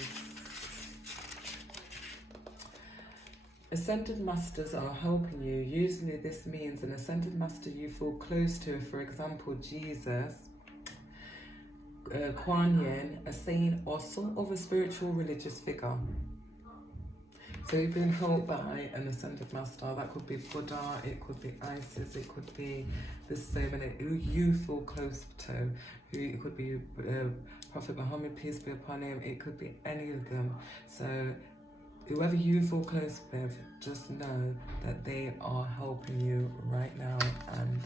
Ascended Masters are helping you. Usually this means an Ascended Master you feel close to, for example, Jesus, Kuan Yin, a saint, or some other spiritual religious figure. So you've been helped by an Ascended Master. That could be Buddha, it could be Isis, it could be there's so many who you feel close to. It could be Prophet Muhammad, peace be upon him. It could be any of them. So whoever you feel close with, just know that they are helping you right now and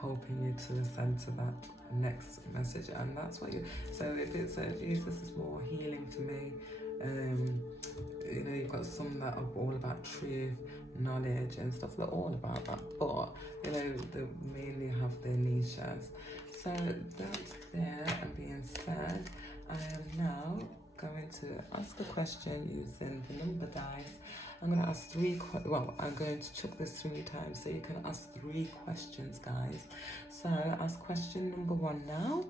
helping you to ascend to that next message. And that's what you, so if it's Jesus is more healing for me. You know, you've got some that are all about truth, knowledge and stuff. They're all about that, but you know, they mainly have their niches. So that's there and being said, I am now going to ask a question using the number dice. I'm going to ask I'm going to chuck this 3 times so you can ask 3 questions, guys. So ask question number 1 now,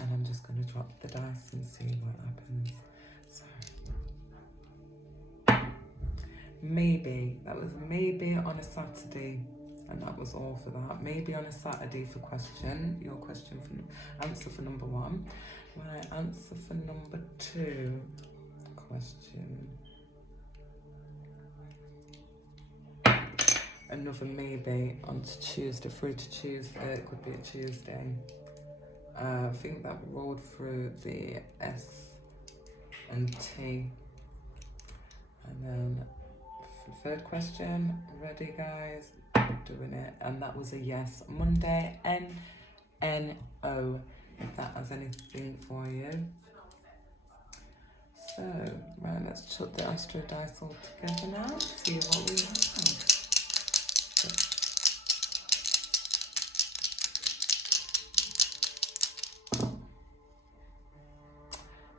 and I'm just going to drop the dice and see what happens. So, maybe, that was maybe on a Saturday. And that was all for that. Maybe on a Saturday for your question for answer for number 1. My answer for number 2 question. Another maybe on Tuesday, through to Tuesday. It could be a Tuesday. I think that rolled through the S and T. And then third question. Ready, guys? Doing it, and that was a yes. Monday, NNO, if that has anything for you. So, right, let's chuck the Astro dice all together now, see what we have.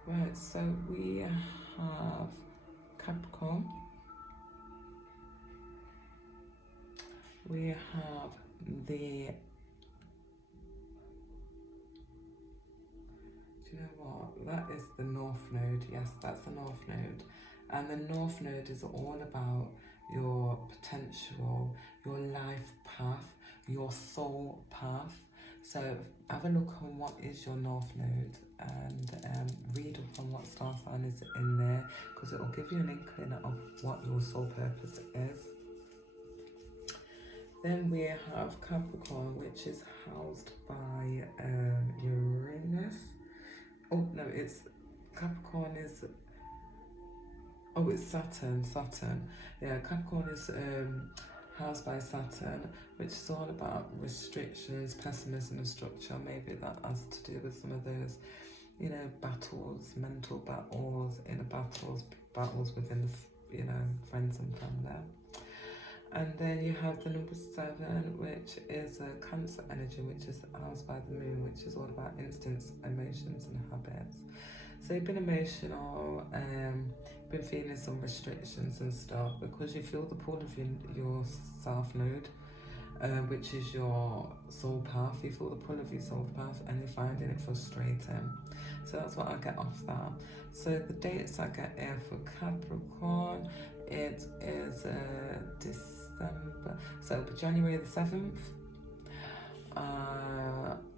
Right, so we have Capricorn, we have the, do you know what, that is the North Node. Yes, that's the North Node, and the North Node is all about your potential, your life path, your soul path. So have a look on what is your North Node and read up on what star sign is in there, because it will give you an inkling of what your soul purpose is. Then we have Capricorn, which is housed by Uranus. Oh no, it's Capricorn is. Oh, it's Saturn. Yeah, Capricorn is housed by Saturn, which is all about restrictions, pessimism, and structure. Maybe that has to do with some of those, you know, battles, mental battles, inner battles within the, you know, friends and family. And then you have the number 7, which is a Cancer energy, which is housed by the moon, which is all about instincts, emotions, and habits. So you've been emotional, been feeling some restrictions and stuff because you feel the pull of your South Node, which is your soul path. You feel the pull of your soul path and you're finding it frustrating. So that's what I get off that. So the dates I get here for Capricorn, it is December, so it'll be January the 7th,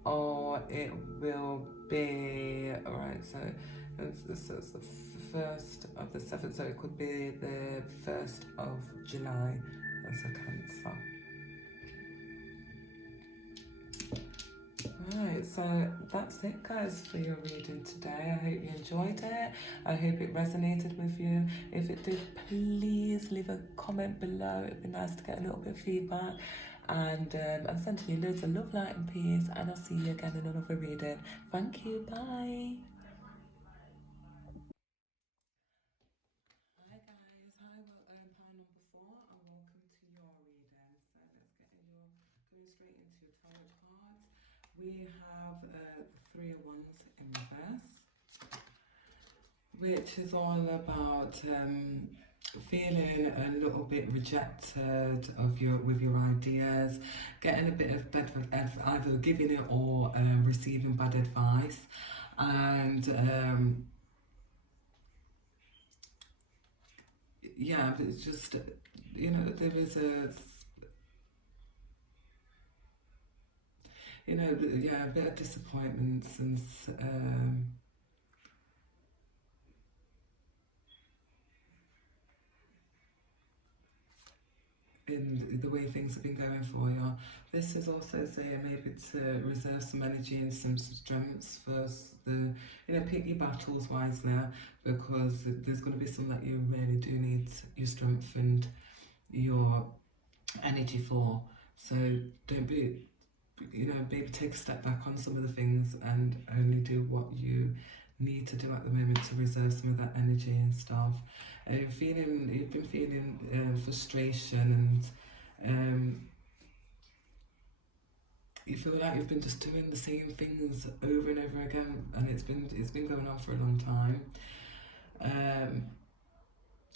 or it will be, alright, so it's the 1st of the 7th, so it could be the 1st of July as a Cancer. Right, so that's it, guys, for your reading today. I hope you enjoyed it. I hope it resonated with you. If it did, please leave a comment below. It'd be nice to get a little bit of feedback. And I'm sending you loads of love, light, and peace. And I'll see you again in another reading. Thank you. Bye. Hi, guys. Hi, pile number 4, and welcome to your reading. So let's get going straight into your tarot cards. We have the 3 of Wands in reverse, which is all about feeling a little bit rejected with your ideas, getting a bit of either giving it or receiving bad advice, and yeah, but it's just, you know, there is a, you know, yeah, a bit of disappointments and in the way things have been going for you. This is also saying maybe to reserve some energy and some strengths for the, you know, pick your battles wisely, because there's going to be some that you really do need your strength and your energy for. So don't be, you know, maybe take a step back on some of the things and only do what you need to do at the moment to reserve some of that energy and stuff. You've been feeling frustration and you feel like you've been just doing the same things over and over again, and it's been going on for a long time.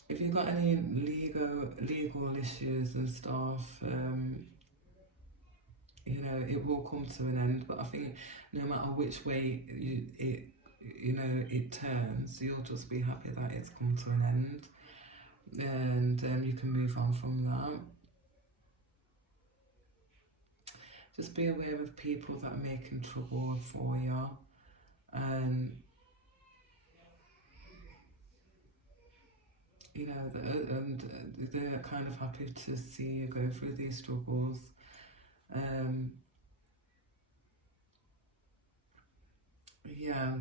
If you've got any legal issues and stuff, you know, it will come to an end. But I think no matter which way it turns, you'll just be happy that it's come to an end, and you can move on from that. Just be aware of people that are making trouble for you, and you know, and they're kind of happy to see you go through these struggles. Yeah,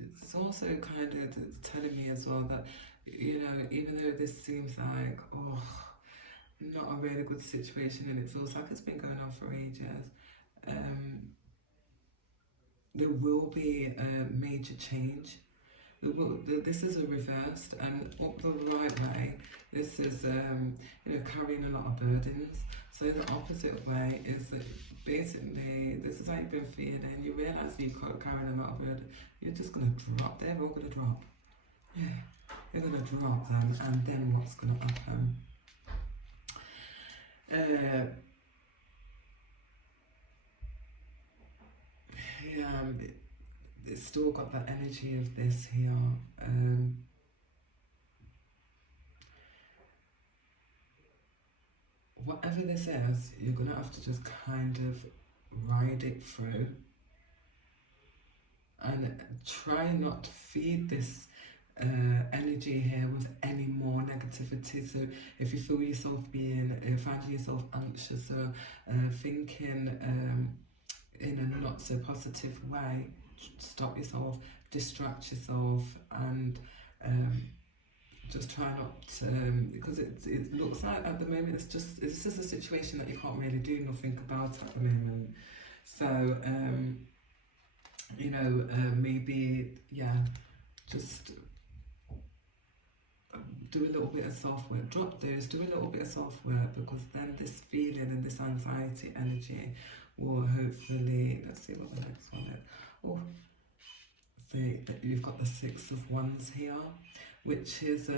it's also kind of telling me as well that, you know, even though this seems like, oh, not a really good situation, and it feels like it's been going on for ages, there will be a major change. This is a reversed, and up the right way, this is carrying a lot of burdens. So the opposite way is that basically this is how you've been feeling. You realise you're carrying a lot of burden. You're just gonna drop. They're all gonna drop. Yeah, you're gonna drop them, and then what's gonna happen? Yeah, it's still got that energy of this here. Whatever this is, you're gonna have to just kind of ride it through and try not to feed this energy here with any more negativity. So if you feel yourself finding yourself anxious or thinking in a not so positive way, stop yourself, distract yourself, and just try not to, because it looks like at the moment it's just a situation that you can't really do nothing about at the moment. So maybe just do a little bit of self-work, drop those, do a little bit of self-work, because then this feeling and this anxiety energy will hopefully, let's see what the next one is. Oh, see that you've got the Six of Wands here, which is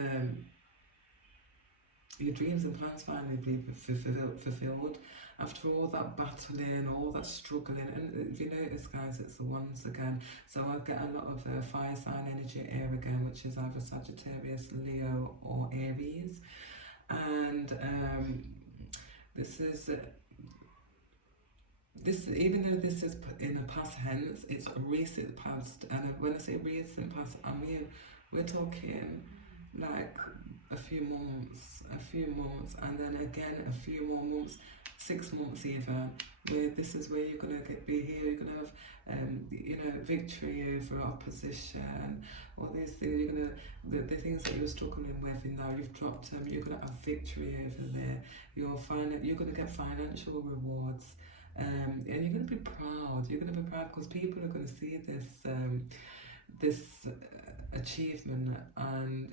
your dreams and plans finally being fulfilled after all that battling, all that struggling. And if you notice, guys, it's the Wands again. So I get a lot of fire sign energy here again, which is either Sagittarius, Leo, or Aries. And this, even though this is in the past tense, it's a recent past. And when I say recent past, I mean we're talking like a few months, and then again a few more months, 6 months even, where this is where you're gonna be here. You're gonna have victory over opposition, all these things. You're gonna the things that you're struggling with, and now you've dropped them. You're gonna have victory over there. You're gonna get financial rewards. And you're going to be proud. You're going to be proud because people are going to see this achievement, and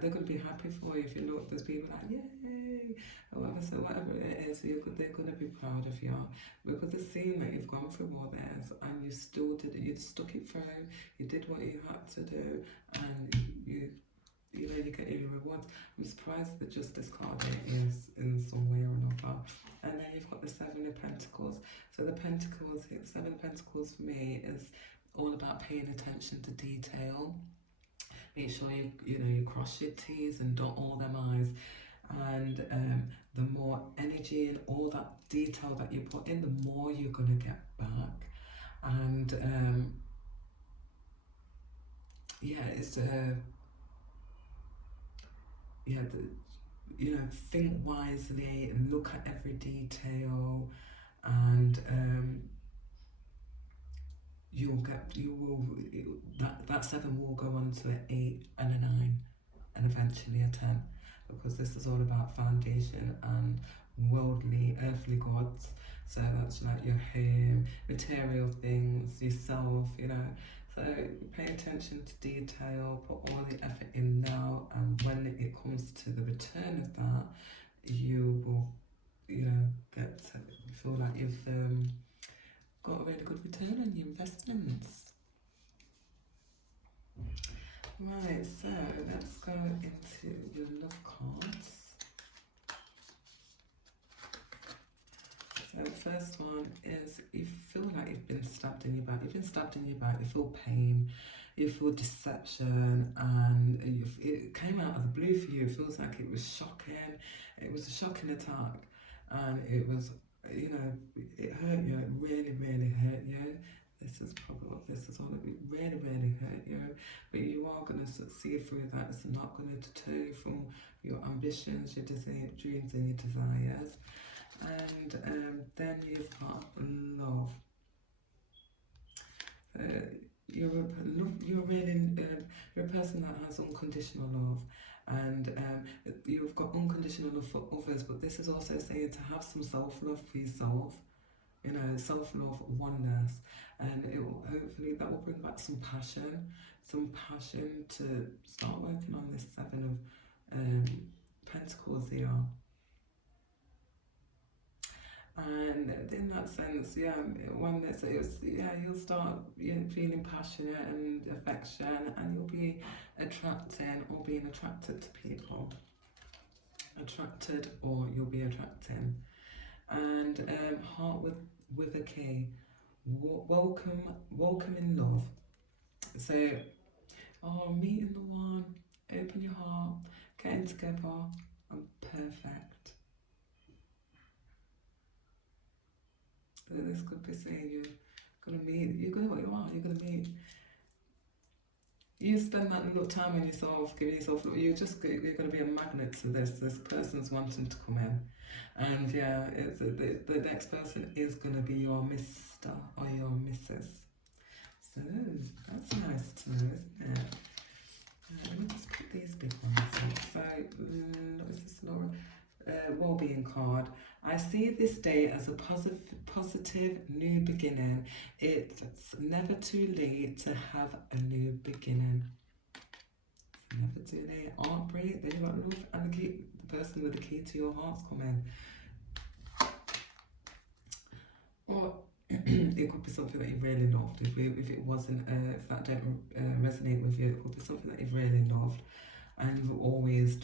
they're going to be happy for you. If you look, there's people like yay, or whatever. So whatever it is, they're going to be proud of you, because they're seeing that you've gone through all this and you still did it. You stuck it through. You did what you had to do, and you get your rewards. I'm surprised that Justice card is in some way or another. And then you've got the Seven of Pentacles. So the Pentacles, Seven of Pentacles for me is all about paying attention to detail. Make sure you cross your T's and dot all them I's. And the more energy and all that detail that you put in, the more you're gonna get back. And think wisely and look at every detail, and that 7 will go on to an 8 and a 9 and eventually a 10, because this is all about foundation and worldly, earthly gods. So that's like your home, material things, yourself, So pay attention to detail, put all the effort in now, and when it comes to the return of that, you will you know, feel like you've got a really good return on your investments. Right, so let's go into your love cards. So the first one is you feel like you've been stabbed in your back. You've been stabbed in your back, you feel pain, you feel deception, and it came out of the blue for you. It feels like it was shocking. It was a shocking attack, and it was, you know, it hurt you. It really, really hurt you. This is probably what this is all. It really, really hurt you, but you are going to succeed through that. It's not going to deter you from your ambitions, your dreams, and your desires. And then you've got love. You're a person that has unconditional love, and you've got unconditional love for others. But this is also saying to have some self-love for yourself. You know, self-love, oneness, and it will, hopefully that will bring back some passion to start working on this Seven of Pentacles here. And in that sense, yeah, oneness, you'll start feeling passionate and affection, and you'll be attracting or being attracted to people. Attracted, or you'll be attracting. And heart with a K. Welcome in love. So, meeting the one, open your heart, getting together, and perfect. So this could be saying you're gonna meet. You're gonna meet. You spend that little time on yourself, giving yourself. You're going to be a magnet to this. This person's wanting to come in, and yeah, it's the next person is going to be your Mr. or your Mrs. So that's nice to know, isn't it? Let me just put these big ones in. So, what is this, Laura? Well-being card. I see this day as a positive new beginning. It's never too late to have a new beginning. It's never too late. Heartbreak. Then you've got love and the person with the key to your heart's coming. Or it could be something that you really loved. If it wasn't, if that don't resonate with you, it could be something that you've really loved and you've always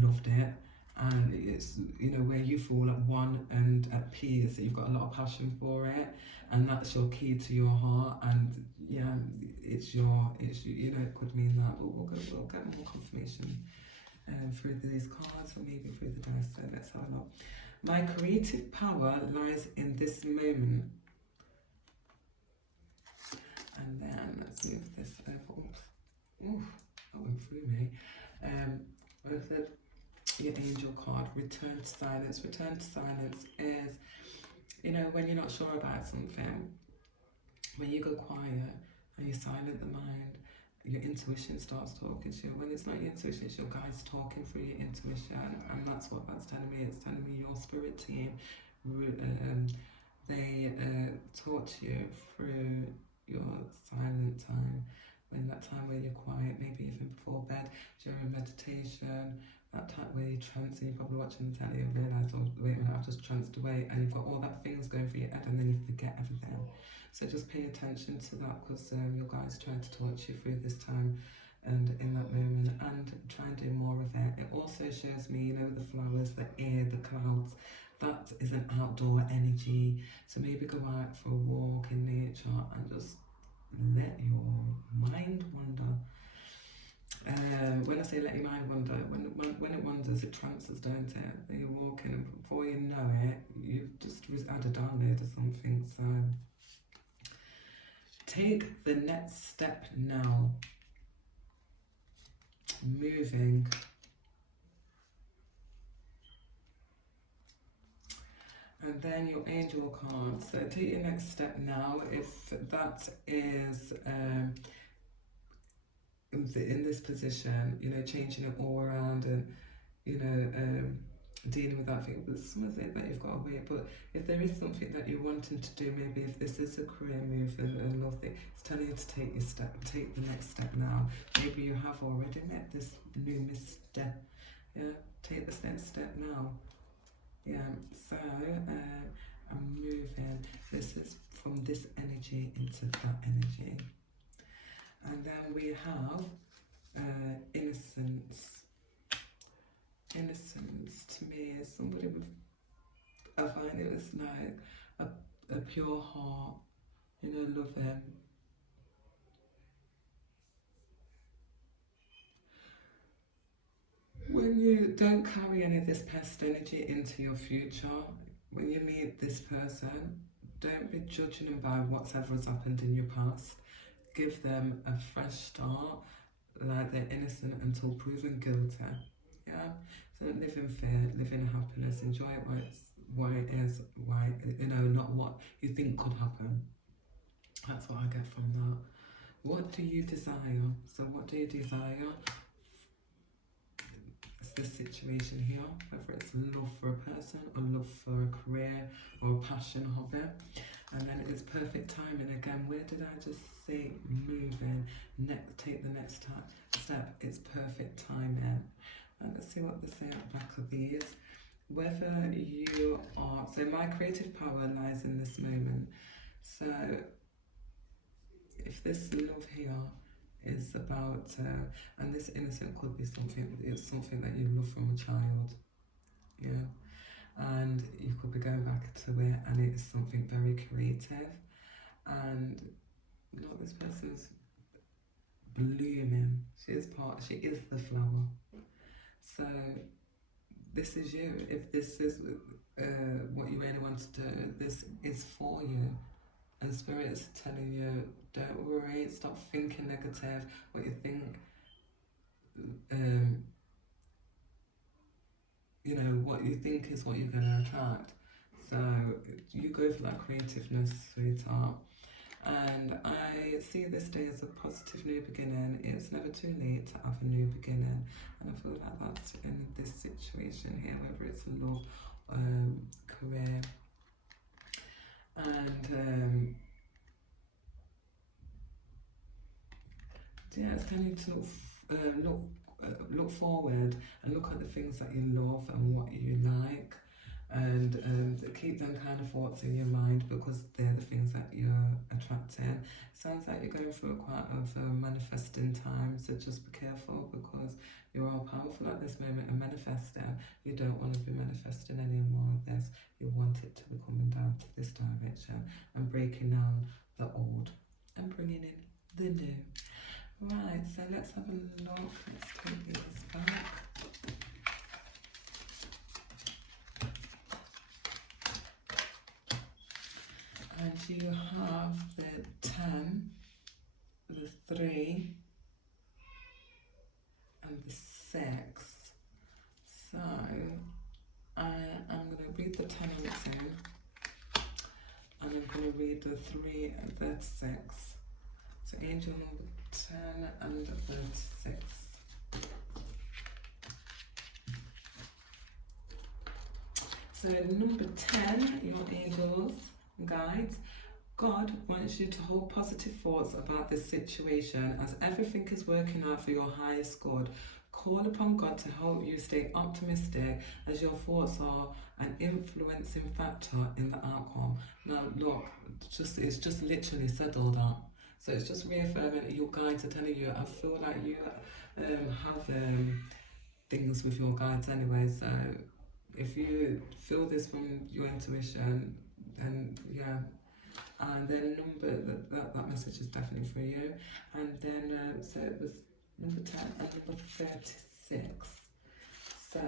loved it. And it's, you know, where you feel at one and at peace, you've got a lot of passion for it, and that's your key to your heart. And yeah, it's you know, it could mean that, but we'll get more confirmation through these cards, or maybe through the dice. So let's have a look. My creative power lies in this moment. And then let's move this over. Oof, that went through me. I said, your angel card, return to silence. Return to silence is, you know, when you're not sure about something, when you go quiet and you silent the mind, your intuition starts talking to you. When it's not your intuition, it's your guides talking through your intuition, and that's what that's telling me. It's telling me your spirit team, they talk to you through your silent time, when that time where you're quiet, maybe even before bed, during meditation, that time where you're trancing, you're probably watching the telly and realise, oh wait a minute, I've just tranced away, and you've got all that things going through your head, and then you forget everything. So just pay attention to that, because your guys try to talk you through this time and in that moment, and try and do more of it. It also shows me, you know, the flowers, the air, the clouds, that is an outdoor energy. So maybe go out for a walk in nature and just let your mind wander. When I say let your mind wander, when it wanders, it trances, don't it? Then you're walking, and before you know it, you've just had a download or something. So take the next step now. Moving. And then your angel card. So take your next step now. If that is in this position, you know, changing it all around, and you know, dealing with that thing, but some of it that you've got to wait. But if there is something that you're wanting to do, maybe if this is a career move and a love thing, it's telling you to take the next step now. Maybe you have already met this new misstep. Yeah, take this next step now. Yeah, so I'm moving. This is from this energy into that energy. And then we have innocence. Innocence to me is somebody with, I find it was like a pure heart, you know, loving. When you don't carry any of this past energy into your future, when you meet this person, don't be judging them by whatever has happened in your past. Give them a fresh start, like they're innocent until proven guilty. Yeah. So live in fear, live in happiness, enjoy it what it is, why, you know, not what you think could happen. That's what I get from that. What do you desire? So what do you desire? It's this situation here, whether it's love for a person or love for a career or a passion, hobby. And then it's perfect timing again. Where did I just say moving? Take the next step. It's perfect timing. And let's see what they say at the back of these. Whether you are, so my creative power lies in this moment. So if this love here is about, and this innocent could be something, it's something that you love from a child, yeah, and you could be going back to it and it's something very creative, and look, this person's blooming, she is the flower. So this is you. If this is what you really want to do, this is for you. And Spirit is telling you, don't worry, stop thinking negative. What you think, you know, what you think is what you're going to attract. So you go for that creativeness, sweetheart. And I see this day as a positive new beginning. It's never too late to have a new beginning. And I feel like that's in this situation here, whether it's love, career, and yeah, it's telling you to look forward and look at the things that you love and what you like, and keep them kind of thoughts in your mind, because they're the things that you're attracting. Sounds like you're going through quite a manifesting time, so just be careful, because you're all powerful at this moment and manifesting. You don't want to be manifesting any more of this. You want it to be coming down to this direction and breaking down the old and bringing in the new. Right, so let's have a look. Let's take these back. And you have the 10, the 3, and the 6. So I'm going to read the 10 on its own, and I'm going to read the 3 and the 6. So angel number 10 and 36. So number 10, your angels, guides. God wants you to hold positive thoughts about this situation, as everything is working out for your highest good. Call upon God to help you stay optimistic, as your thoughts are an influencing factor in the outcome. Now look, it's just literally said all that. So it's just reaffirming your guides are telling you. I feel like you have things with your guides anyway. So if you feel this from your intuition, then yeah. And then that message is definitely for you. And then so it was number 10 and number 36. So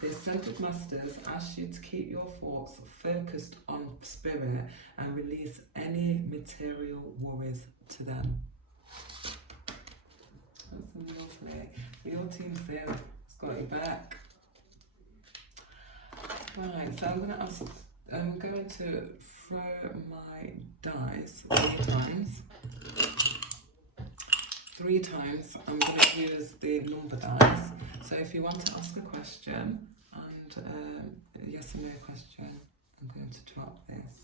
the Ascended Masters ask you to keep your thoughts focused on spirit and release any material worries to them. That's lovely. Your team's there. It's got your back. Right, so I'm going to throw my dice 3 times. 3 times. I'm going to use the number dice. So if you want to ask a question, and yes or no question, I'm going to drop this.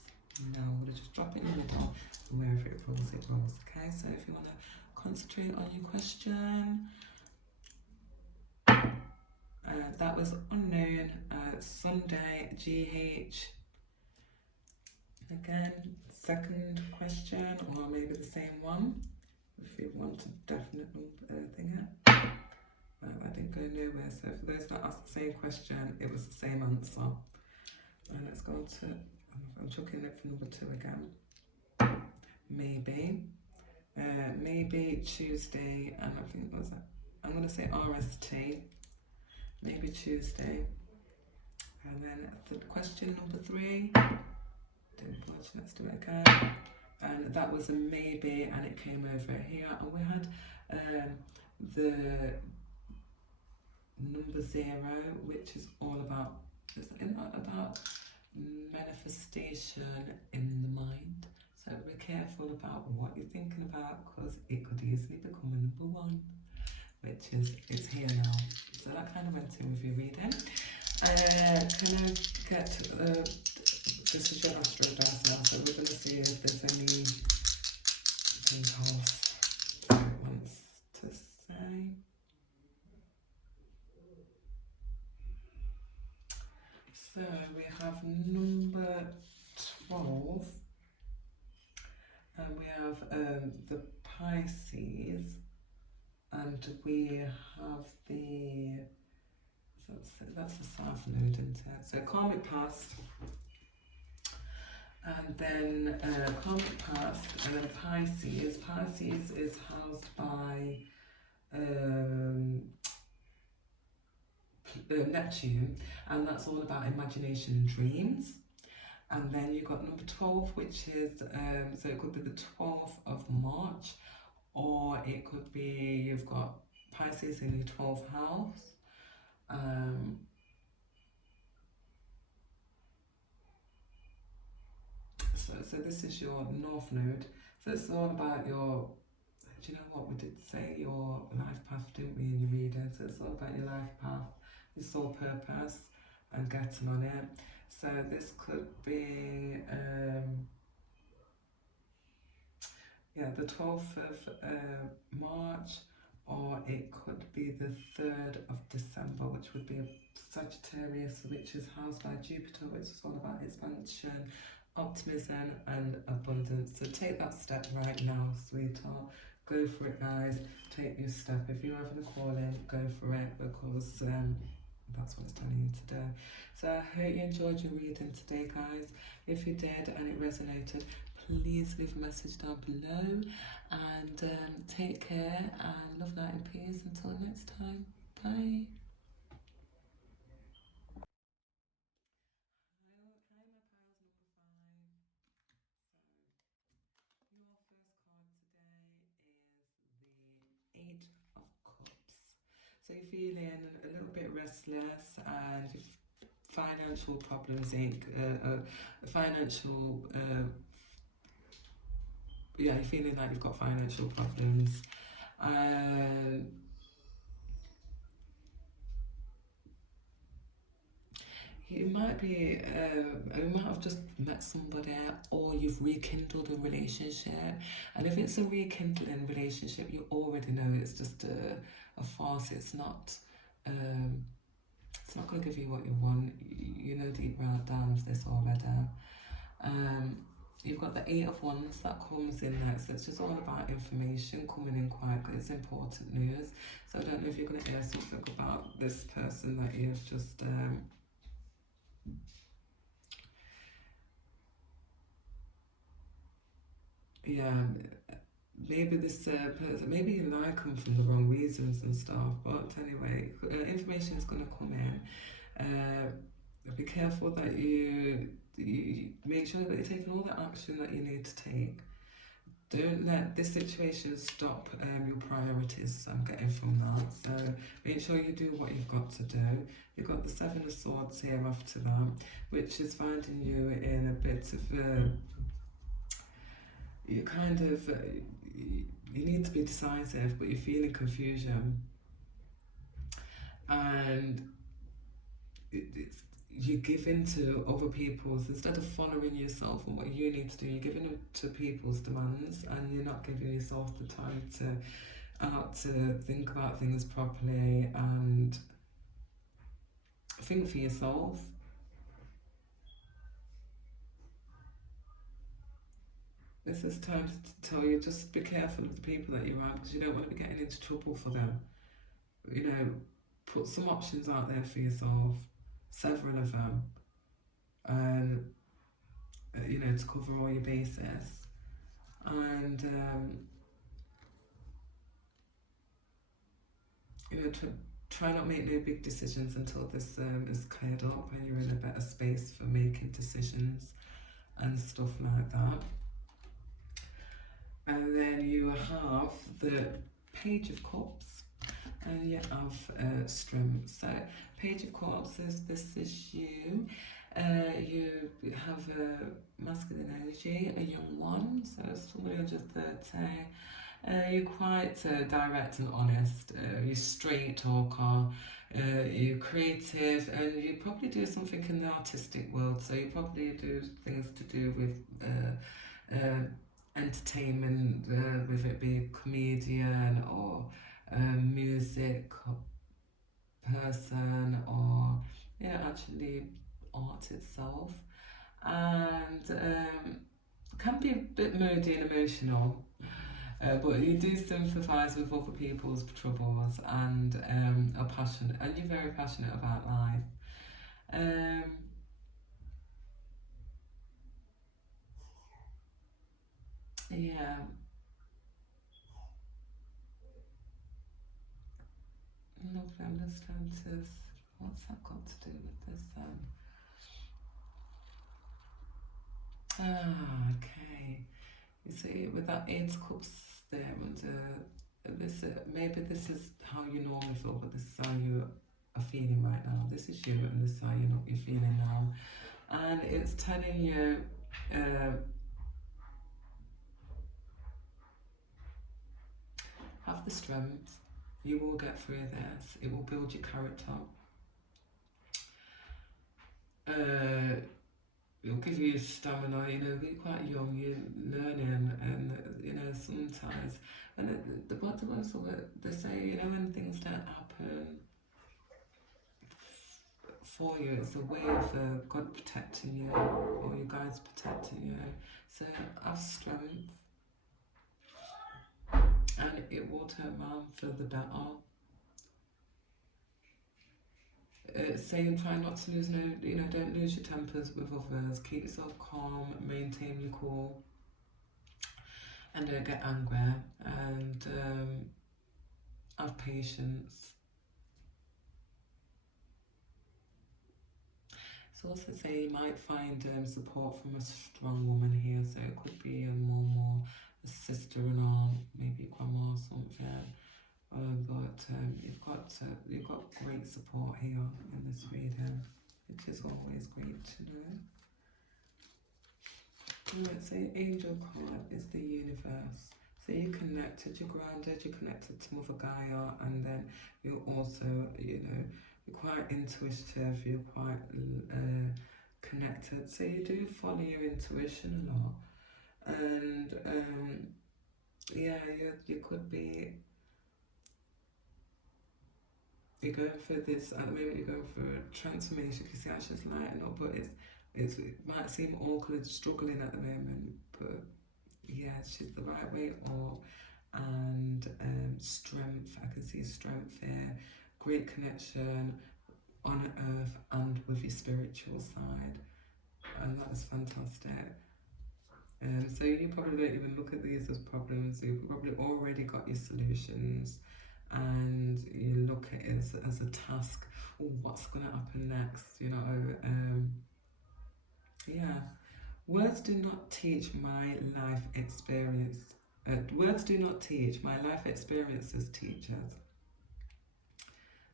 Now I'm going to just drop it in the middle, and wherever it rolls, it rolls. Okay, so if you want to concentrate on your question, That was unknown. Sunday, GH. Again, second question, or maybe the same one, if you want a definite thing here. Well, I didn't go nowhere, so for those that asked the same question, it was the same answer. And let's go on to, I'm chucking it for number 2 again. Maybe. Maybe Tuesday, and I think, what was that? I'm going to say RST. Maybe Tuesday. And then the question number 3. Didn't budge, let's do it again. And that was a maybe, and it came over here. And we had the number 0, which is all about, isn't that about manifestation in the mind? So be careful about what you're thinking about, because it could easily become a number 1, which is, it's here now. So that kind of went in with your reading. Can I get, this is your Astro dice now, so we're going to see if there's anything else it wants to say. So we have number 12, and we have the Pisces, and we have the, that's the South Node, isn't it? So karmic past, and then karmic past, and then Pisces. Pisces is housed by Neptune, and that's all about imagination and dreams. And then you've got number 12, which is, so it could be the 12th of March, or it could be, you've got Pisces in your 12th house. So this is your North Node. So it's all about your, do you know what, we did say your life path, didn't we, in your reading? So it's all about your life path, your soul purpose, and getting on it. So this could be, the 12th of March, or it could be the 3rd of December, which would be a Sagittarius, which is housed by Jupiter, which is all about expansion, optimism and abundance. So take that step right now, sweetheart. Go for it, guys. Take your step. If you're having a calling, go for it, because that's what it's telling you to do. So I hope you enjoyed your reading today, guys. If you did and it resonated, please leave a message down below, and take care, and love, light and peace. Until next time, bye. Eight of Cups. So you're feeling a little bit restless, and financial problems, you're feeling like you've got financial problems. You might be, you might have just met somebody, or you've rekindled a relationship. And if it's a rekindling relationship, you already know it's just a farce. It's not going to give you what you want. You know deep down of this already. You've got the 8 of Wands that comes in next. So it's just all about information coming in quite good. It's important news. So I don't know if you're going to hear something about this person that is just maybe this person, maybe you like them for the wrong reasons and stuff, but anyway, information is going to come in. Be careful that you make sure that you're taking all the action that you need to take. Don't let this situation stop your priorities, I'm getting from that. So make sure you do what you've got to do. You've got the 7 of Swords here after that, which is finding you in a bit of you kind of, you need to be decisive, but you're feeling confusion. And you give in to other people's, instead of following yourself and what you need to do, you're giving in to people's demands, and you're not giving yourself the time to think about things properly, and think for yourself. This is time to tell you, just be careful of the people that you're around, because you don't want to be getting into trouble for them. You know, put some options out there for yourself, several of them, and you know, to cover all your bases. And you know, try not make no big decisions until this is cleared up and you're in a better space for making decisions and stuff like that. And then you have the Page of Cups, and you have Strength. So Page of Cups is, this is you. You have a masculine energy, a young one, so somebody under 30. You're quite direct and honest. You're straight talker. You're creative, and you probably do something in the artistic world. So you probably do things to do with entertainment, with it be a comedian or music person, or actually art itself. And can be a bit moody and emotional, but you do sympathise with other people's troubles, and are passionate, and you're very passionate about life. Yeah. Lovely. I'm just trying to. What's that got to do with this then? Okay. You see, with that Eight of Cups there, and this maybe this is how you normally feel, but this is how you are feeling right now. This is you, and this is how you're feeling now, and it's telling you. Have the strength. You will get through this. It will build your character. It'll give you stamina. You know, you're quite young. You're learning, and you know sometimes. And the bottom ones, they say, you know, when things don't happen for you, it's a way of God protecting you, or your guides protecting you. So have strength, and it will turn around for the better. Saying try not to lose don't lose your tempers with others. Keep yourself calm, maintain your cool, and don't get angry, and have patience. So also say you might find support from a strong woman here, so it could be a mum or a sister and aunt, maybe a grandma or something. But you've got great support here in this reading, which is always great to know. Let's say angel card is the universe. So you're connected, you're grounded, you're connected to Mother Gaia, and then you're also, you're quite intuitive, you're quite connected. So you do follow your intuition a lot, and you could be. You're going through this at the moment. You're going through a transformation. You see how she's lighting up, but it might seem awkward, struggling at the moment. But yeah, she's the right way up, and strength. I can see strength here. Great connection on earth and with your spiritual side, and that is fantastic. So you probably don't even look at these as problems. You've probably already got your solutions, and you look at it as a task. Oh, what's going to happen next? Yeah. Words do not teach my life experience. Words do not teach. My life experiences teachers.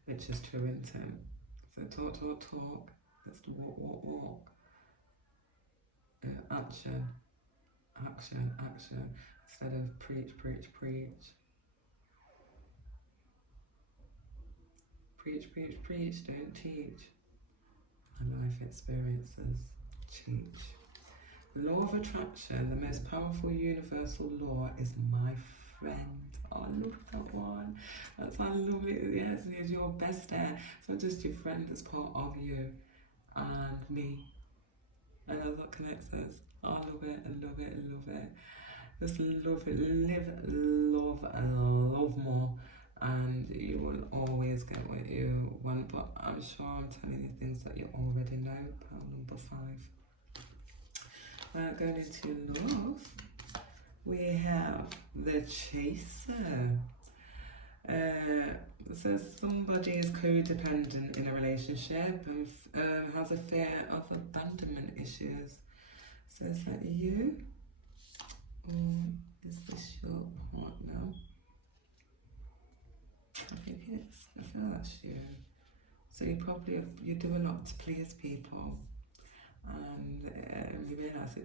Which is true, isn't it? So talk. Let's walk. Action. Instead of preach. Preach, don't teach. And life experiences teach. Law of attraction, the most powerful universal law, is my friend. Oh, I love that one. That's I love it. Yes, it's your best there. It's not just your friend, it's part of you and me. And that's what connects us. Oh, I love it, I love it, I love it. Just love it, live, love, and love more. And you won't always get what you want, but I'm sure I'm telling you things that you already know. Pearl number 5. Going into love, we have the chaser. So somebody is codependent in a relationship and has a fear of abandonment issues. So is that you? Or is this your partner? I think it's, I feel that's you. So you do a lot to please people, and you realise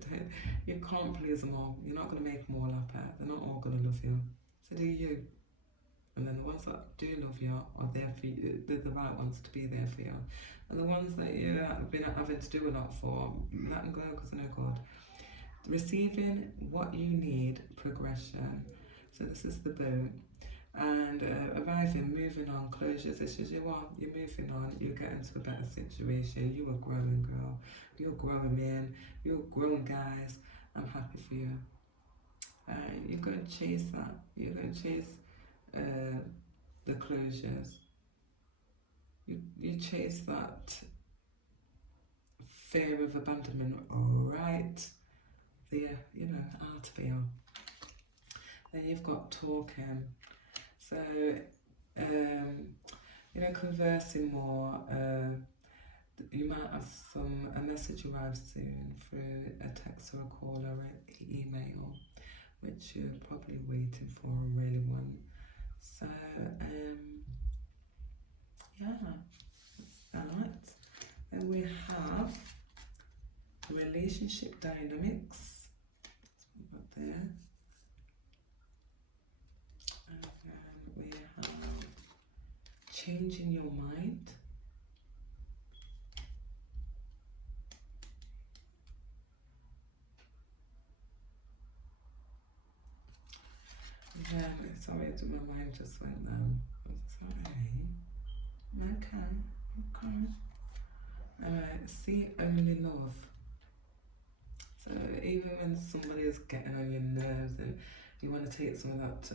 you can't please them all. You're not going to make them all happy. They're not all going to love you. So do you. And then the ones that do love you are there for you. They're the right ones to be there for you. And the ones that you have been having to do a lot for, let them go because they're no good. Receiving what you need, progression. So this is the boat. And arriving, moving on, closures. This is you're moving on, you get into a better situation. You are growing, girl. You're growing, man. You're growing, guys. I'm happy for you. You're going to chase that. You're going to chase the closures. You chase that fear of abandonment right there, out of you. Then you've got talking. So, conversing more. You might have a message arrive soon through a text or a call or an email, which you're probably waiting for and really want. So, that. Then we have relationship dynamics. That's what we've got there. And then we have changing your mind. Sorry, my mind just went there. Sorry. Okay. See only love. So even when somebody is getting on your nerves and you want to take some of that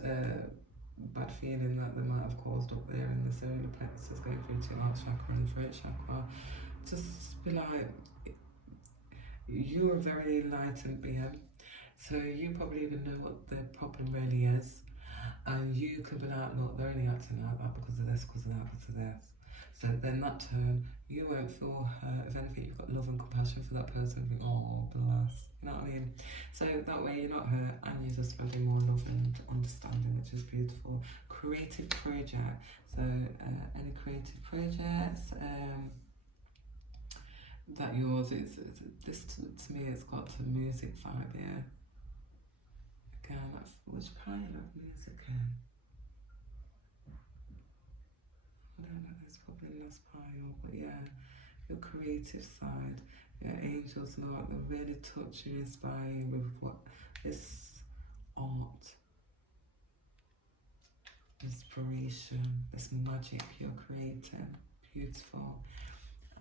bad feeling that they might have caused up there in the solar plexus going through to your heart chakra and throat chakra, just be like, you're a very enlightened being. So you probably even know what the problem really is, and you could be like, look, they're only acting like that because of this, because of that, because of this. So then that turn, you won't feel hurt. If anything, you've got love and compassion for that person. You think, oh, bless. You know what I mean? So that way you're not hurt and you're just spreading more love and understanding, which is beautiful. Creative project. So any creative projects that yours is, this to me, it's got the music vibe, yeah. Again, which kind of music can? I don't know, there's probably less pile, but yeah, your creative side, your angels know it, they're really touch you, inspire you with what this art, inspiration, this magic you're creating, beautiful.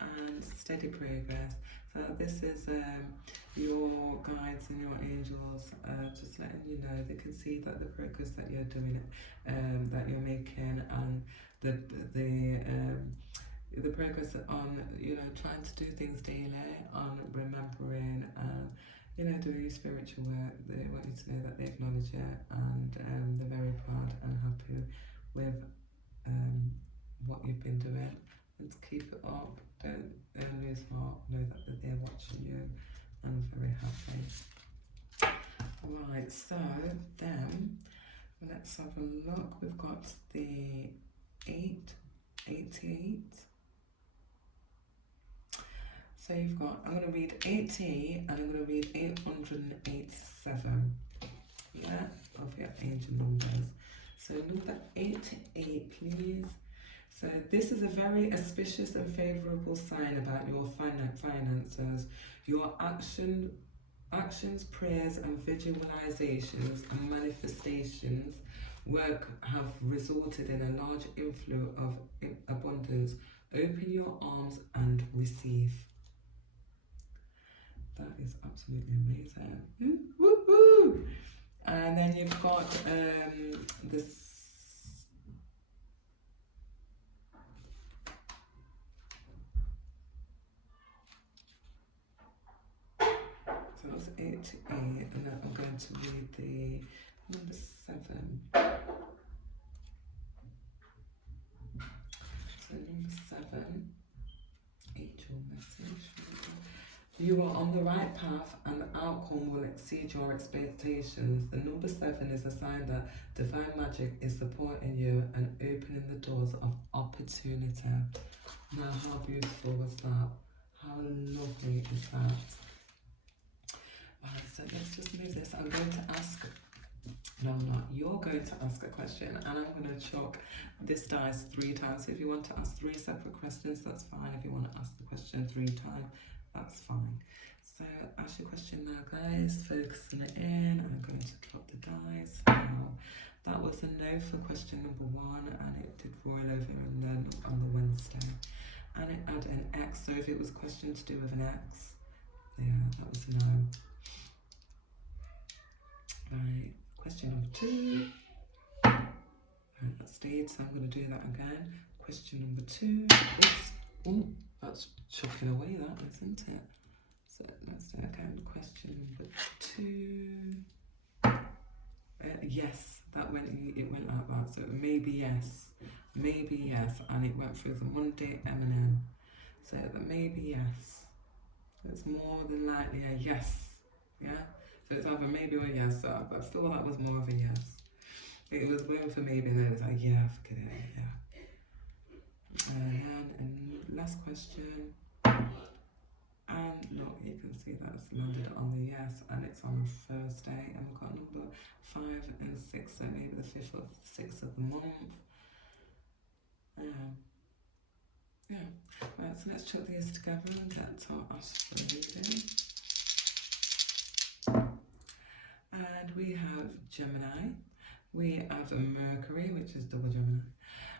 And steady progress. So this is your guides and your angels just letting you know they can see that the progress that you're doing, that you're making, and the progress on trying to do things daily, on remembering and doing your spiritual work. They want you to know that they acknowledge it, and they're very proud and happy with what you've been doing. And to keep it up, don't lose heart, know that they're watching you, and I'm very happy. Right, so then let's have a look. We've got the 88. So you've got, I'm going to read 80 and I'm going to read 887. Yeah, of your angel numbers. So look at 88, please. So this is a very auspicious and favourable sign about your finances. Your actions, prayers, and visualizations and manifestations work have resulted in a large inflow of abundance. Open your arms and receive. That is absolutely amazing. Woo-hoo! And then you've got this. So that's 8 to 8, and then I'm going to read the number 7. So number 7, angel message. You are on the right path and the outcome will exceed your expectations. The number 7 is a sign that divine magic is supporting you and opening the doors of opportunity. Now, how beautiful was that? How lovely is that? Right, so let's just move this. I'm going to ask, no, I'm not. You're going to ask a question and I'm going to chuck this dice 3 times. So if you want to ask 3 separate questions, that's fine. If you want to ask the question 3 times, that's fine. So ask your question now, guys. Focusing it in. I'm going to drop the dice. Now, that was a no for question number 1, and it did roll over and then on the Wednesday. And it had an X. So if it was a question to do with an X, yeah, that was a no. Right. Question number 2. Right, that stayed. So I'm going to do that again. Question number 2. Oops. Oh, that's chucking away, that, isn't it? So let's do it again. Question number 2. Yes, that went. It went like that. So maybe yes, and it went through the Monday M&M. So the maybe yes. It's more than likely a yes. Yeah. So it's either maybe or yes. So I feel that was more of a yes. It was going for maybe, and then it was like yeah, forget it. Yeah. And then last question. And look, you can see that's landed on the yes, and it's on a Thursday, and we've got number 5 and 6, so maybe the 5th or 6th of the month. Yeah. Right, so let's chuck these together and get our Astro reading. And we have Gemini, we have a Mercury, which is double Gemini,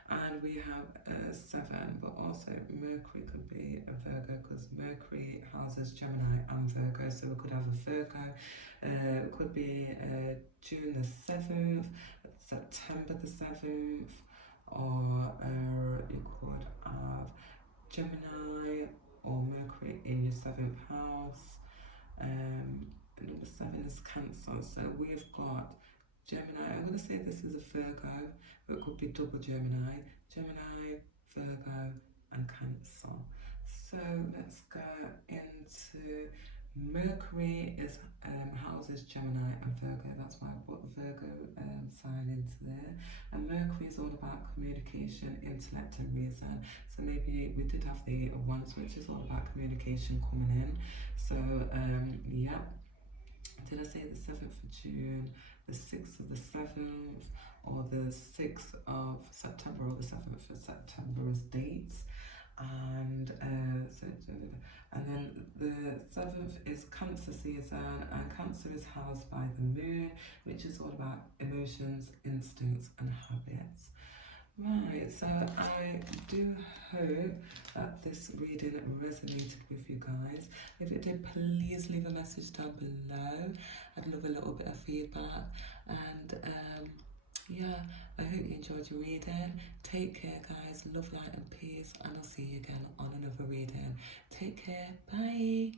and we have a 7, but also Mercury could be a Virgo because Mercury houses Gemini and Virgo, so we could have a Virgo. It could be June the 7th, September the 7th, or you could have Gemini or Mercury in your 7th house. Number 7 is Cancer, so we've got Gemini. I'm going to say this is a Virgo, but it could be double Gemini, Virgo, and Cancer. So let's go into Mercury is houses Gemini and Virgo. That's why I put Virgo sign into there. And Mercury is all about communication, intellect, and reason. So maybe we did have the 8 of Wands, which is all about communication coming in. So yeah. Did I say the 7th of June, the 6th of the 7th, or the 6th of September, or the 7th of September as dates? And and then the 7th is Cancer season, and Cancer is housed by the moon, which is all about emotions, instincts, and habits. Right, so I do hope that this reading resonated with you guys. If it did, please leave a message down below. I'd love a little bit of feedback. And yeah, I hope you enjoyed your reading. Take care, guys. Love, light, and peace. And I'll see you again on another reading. Take care. Bye.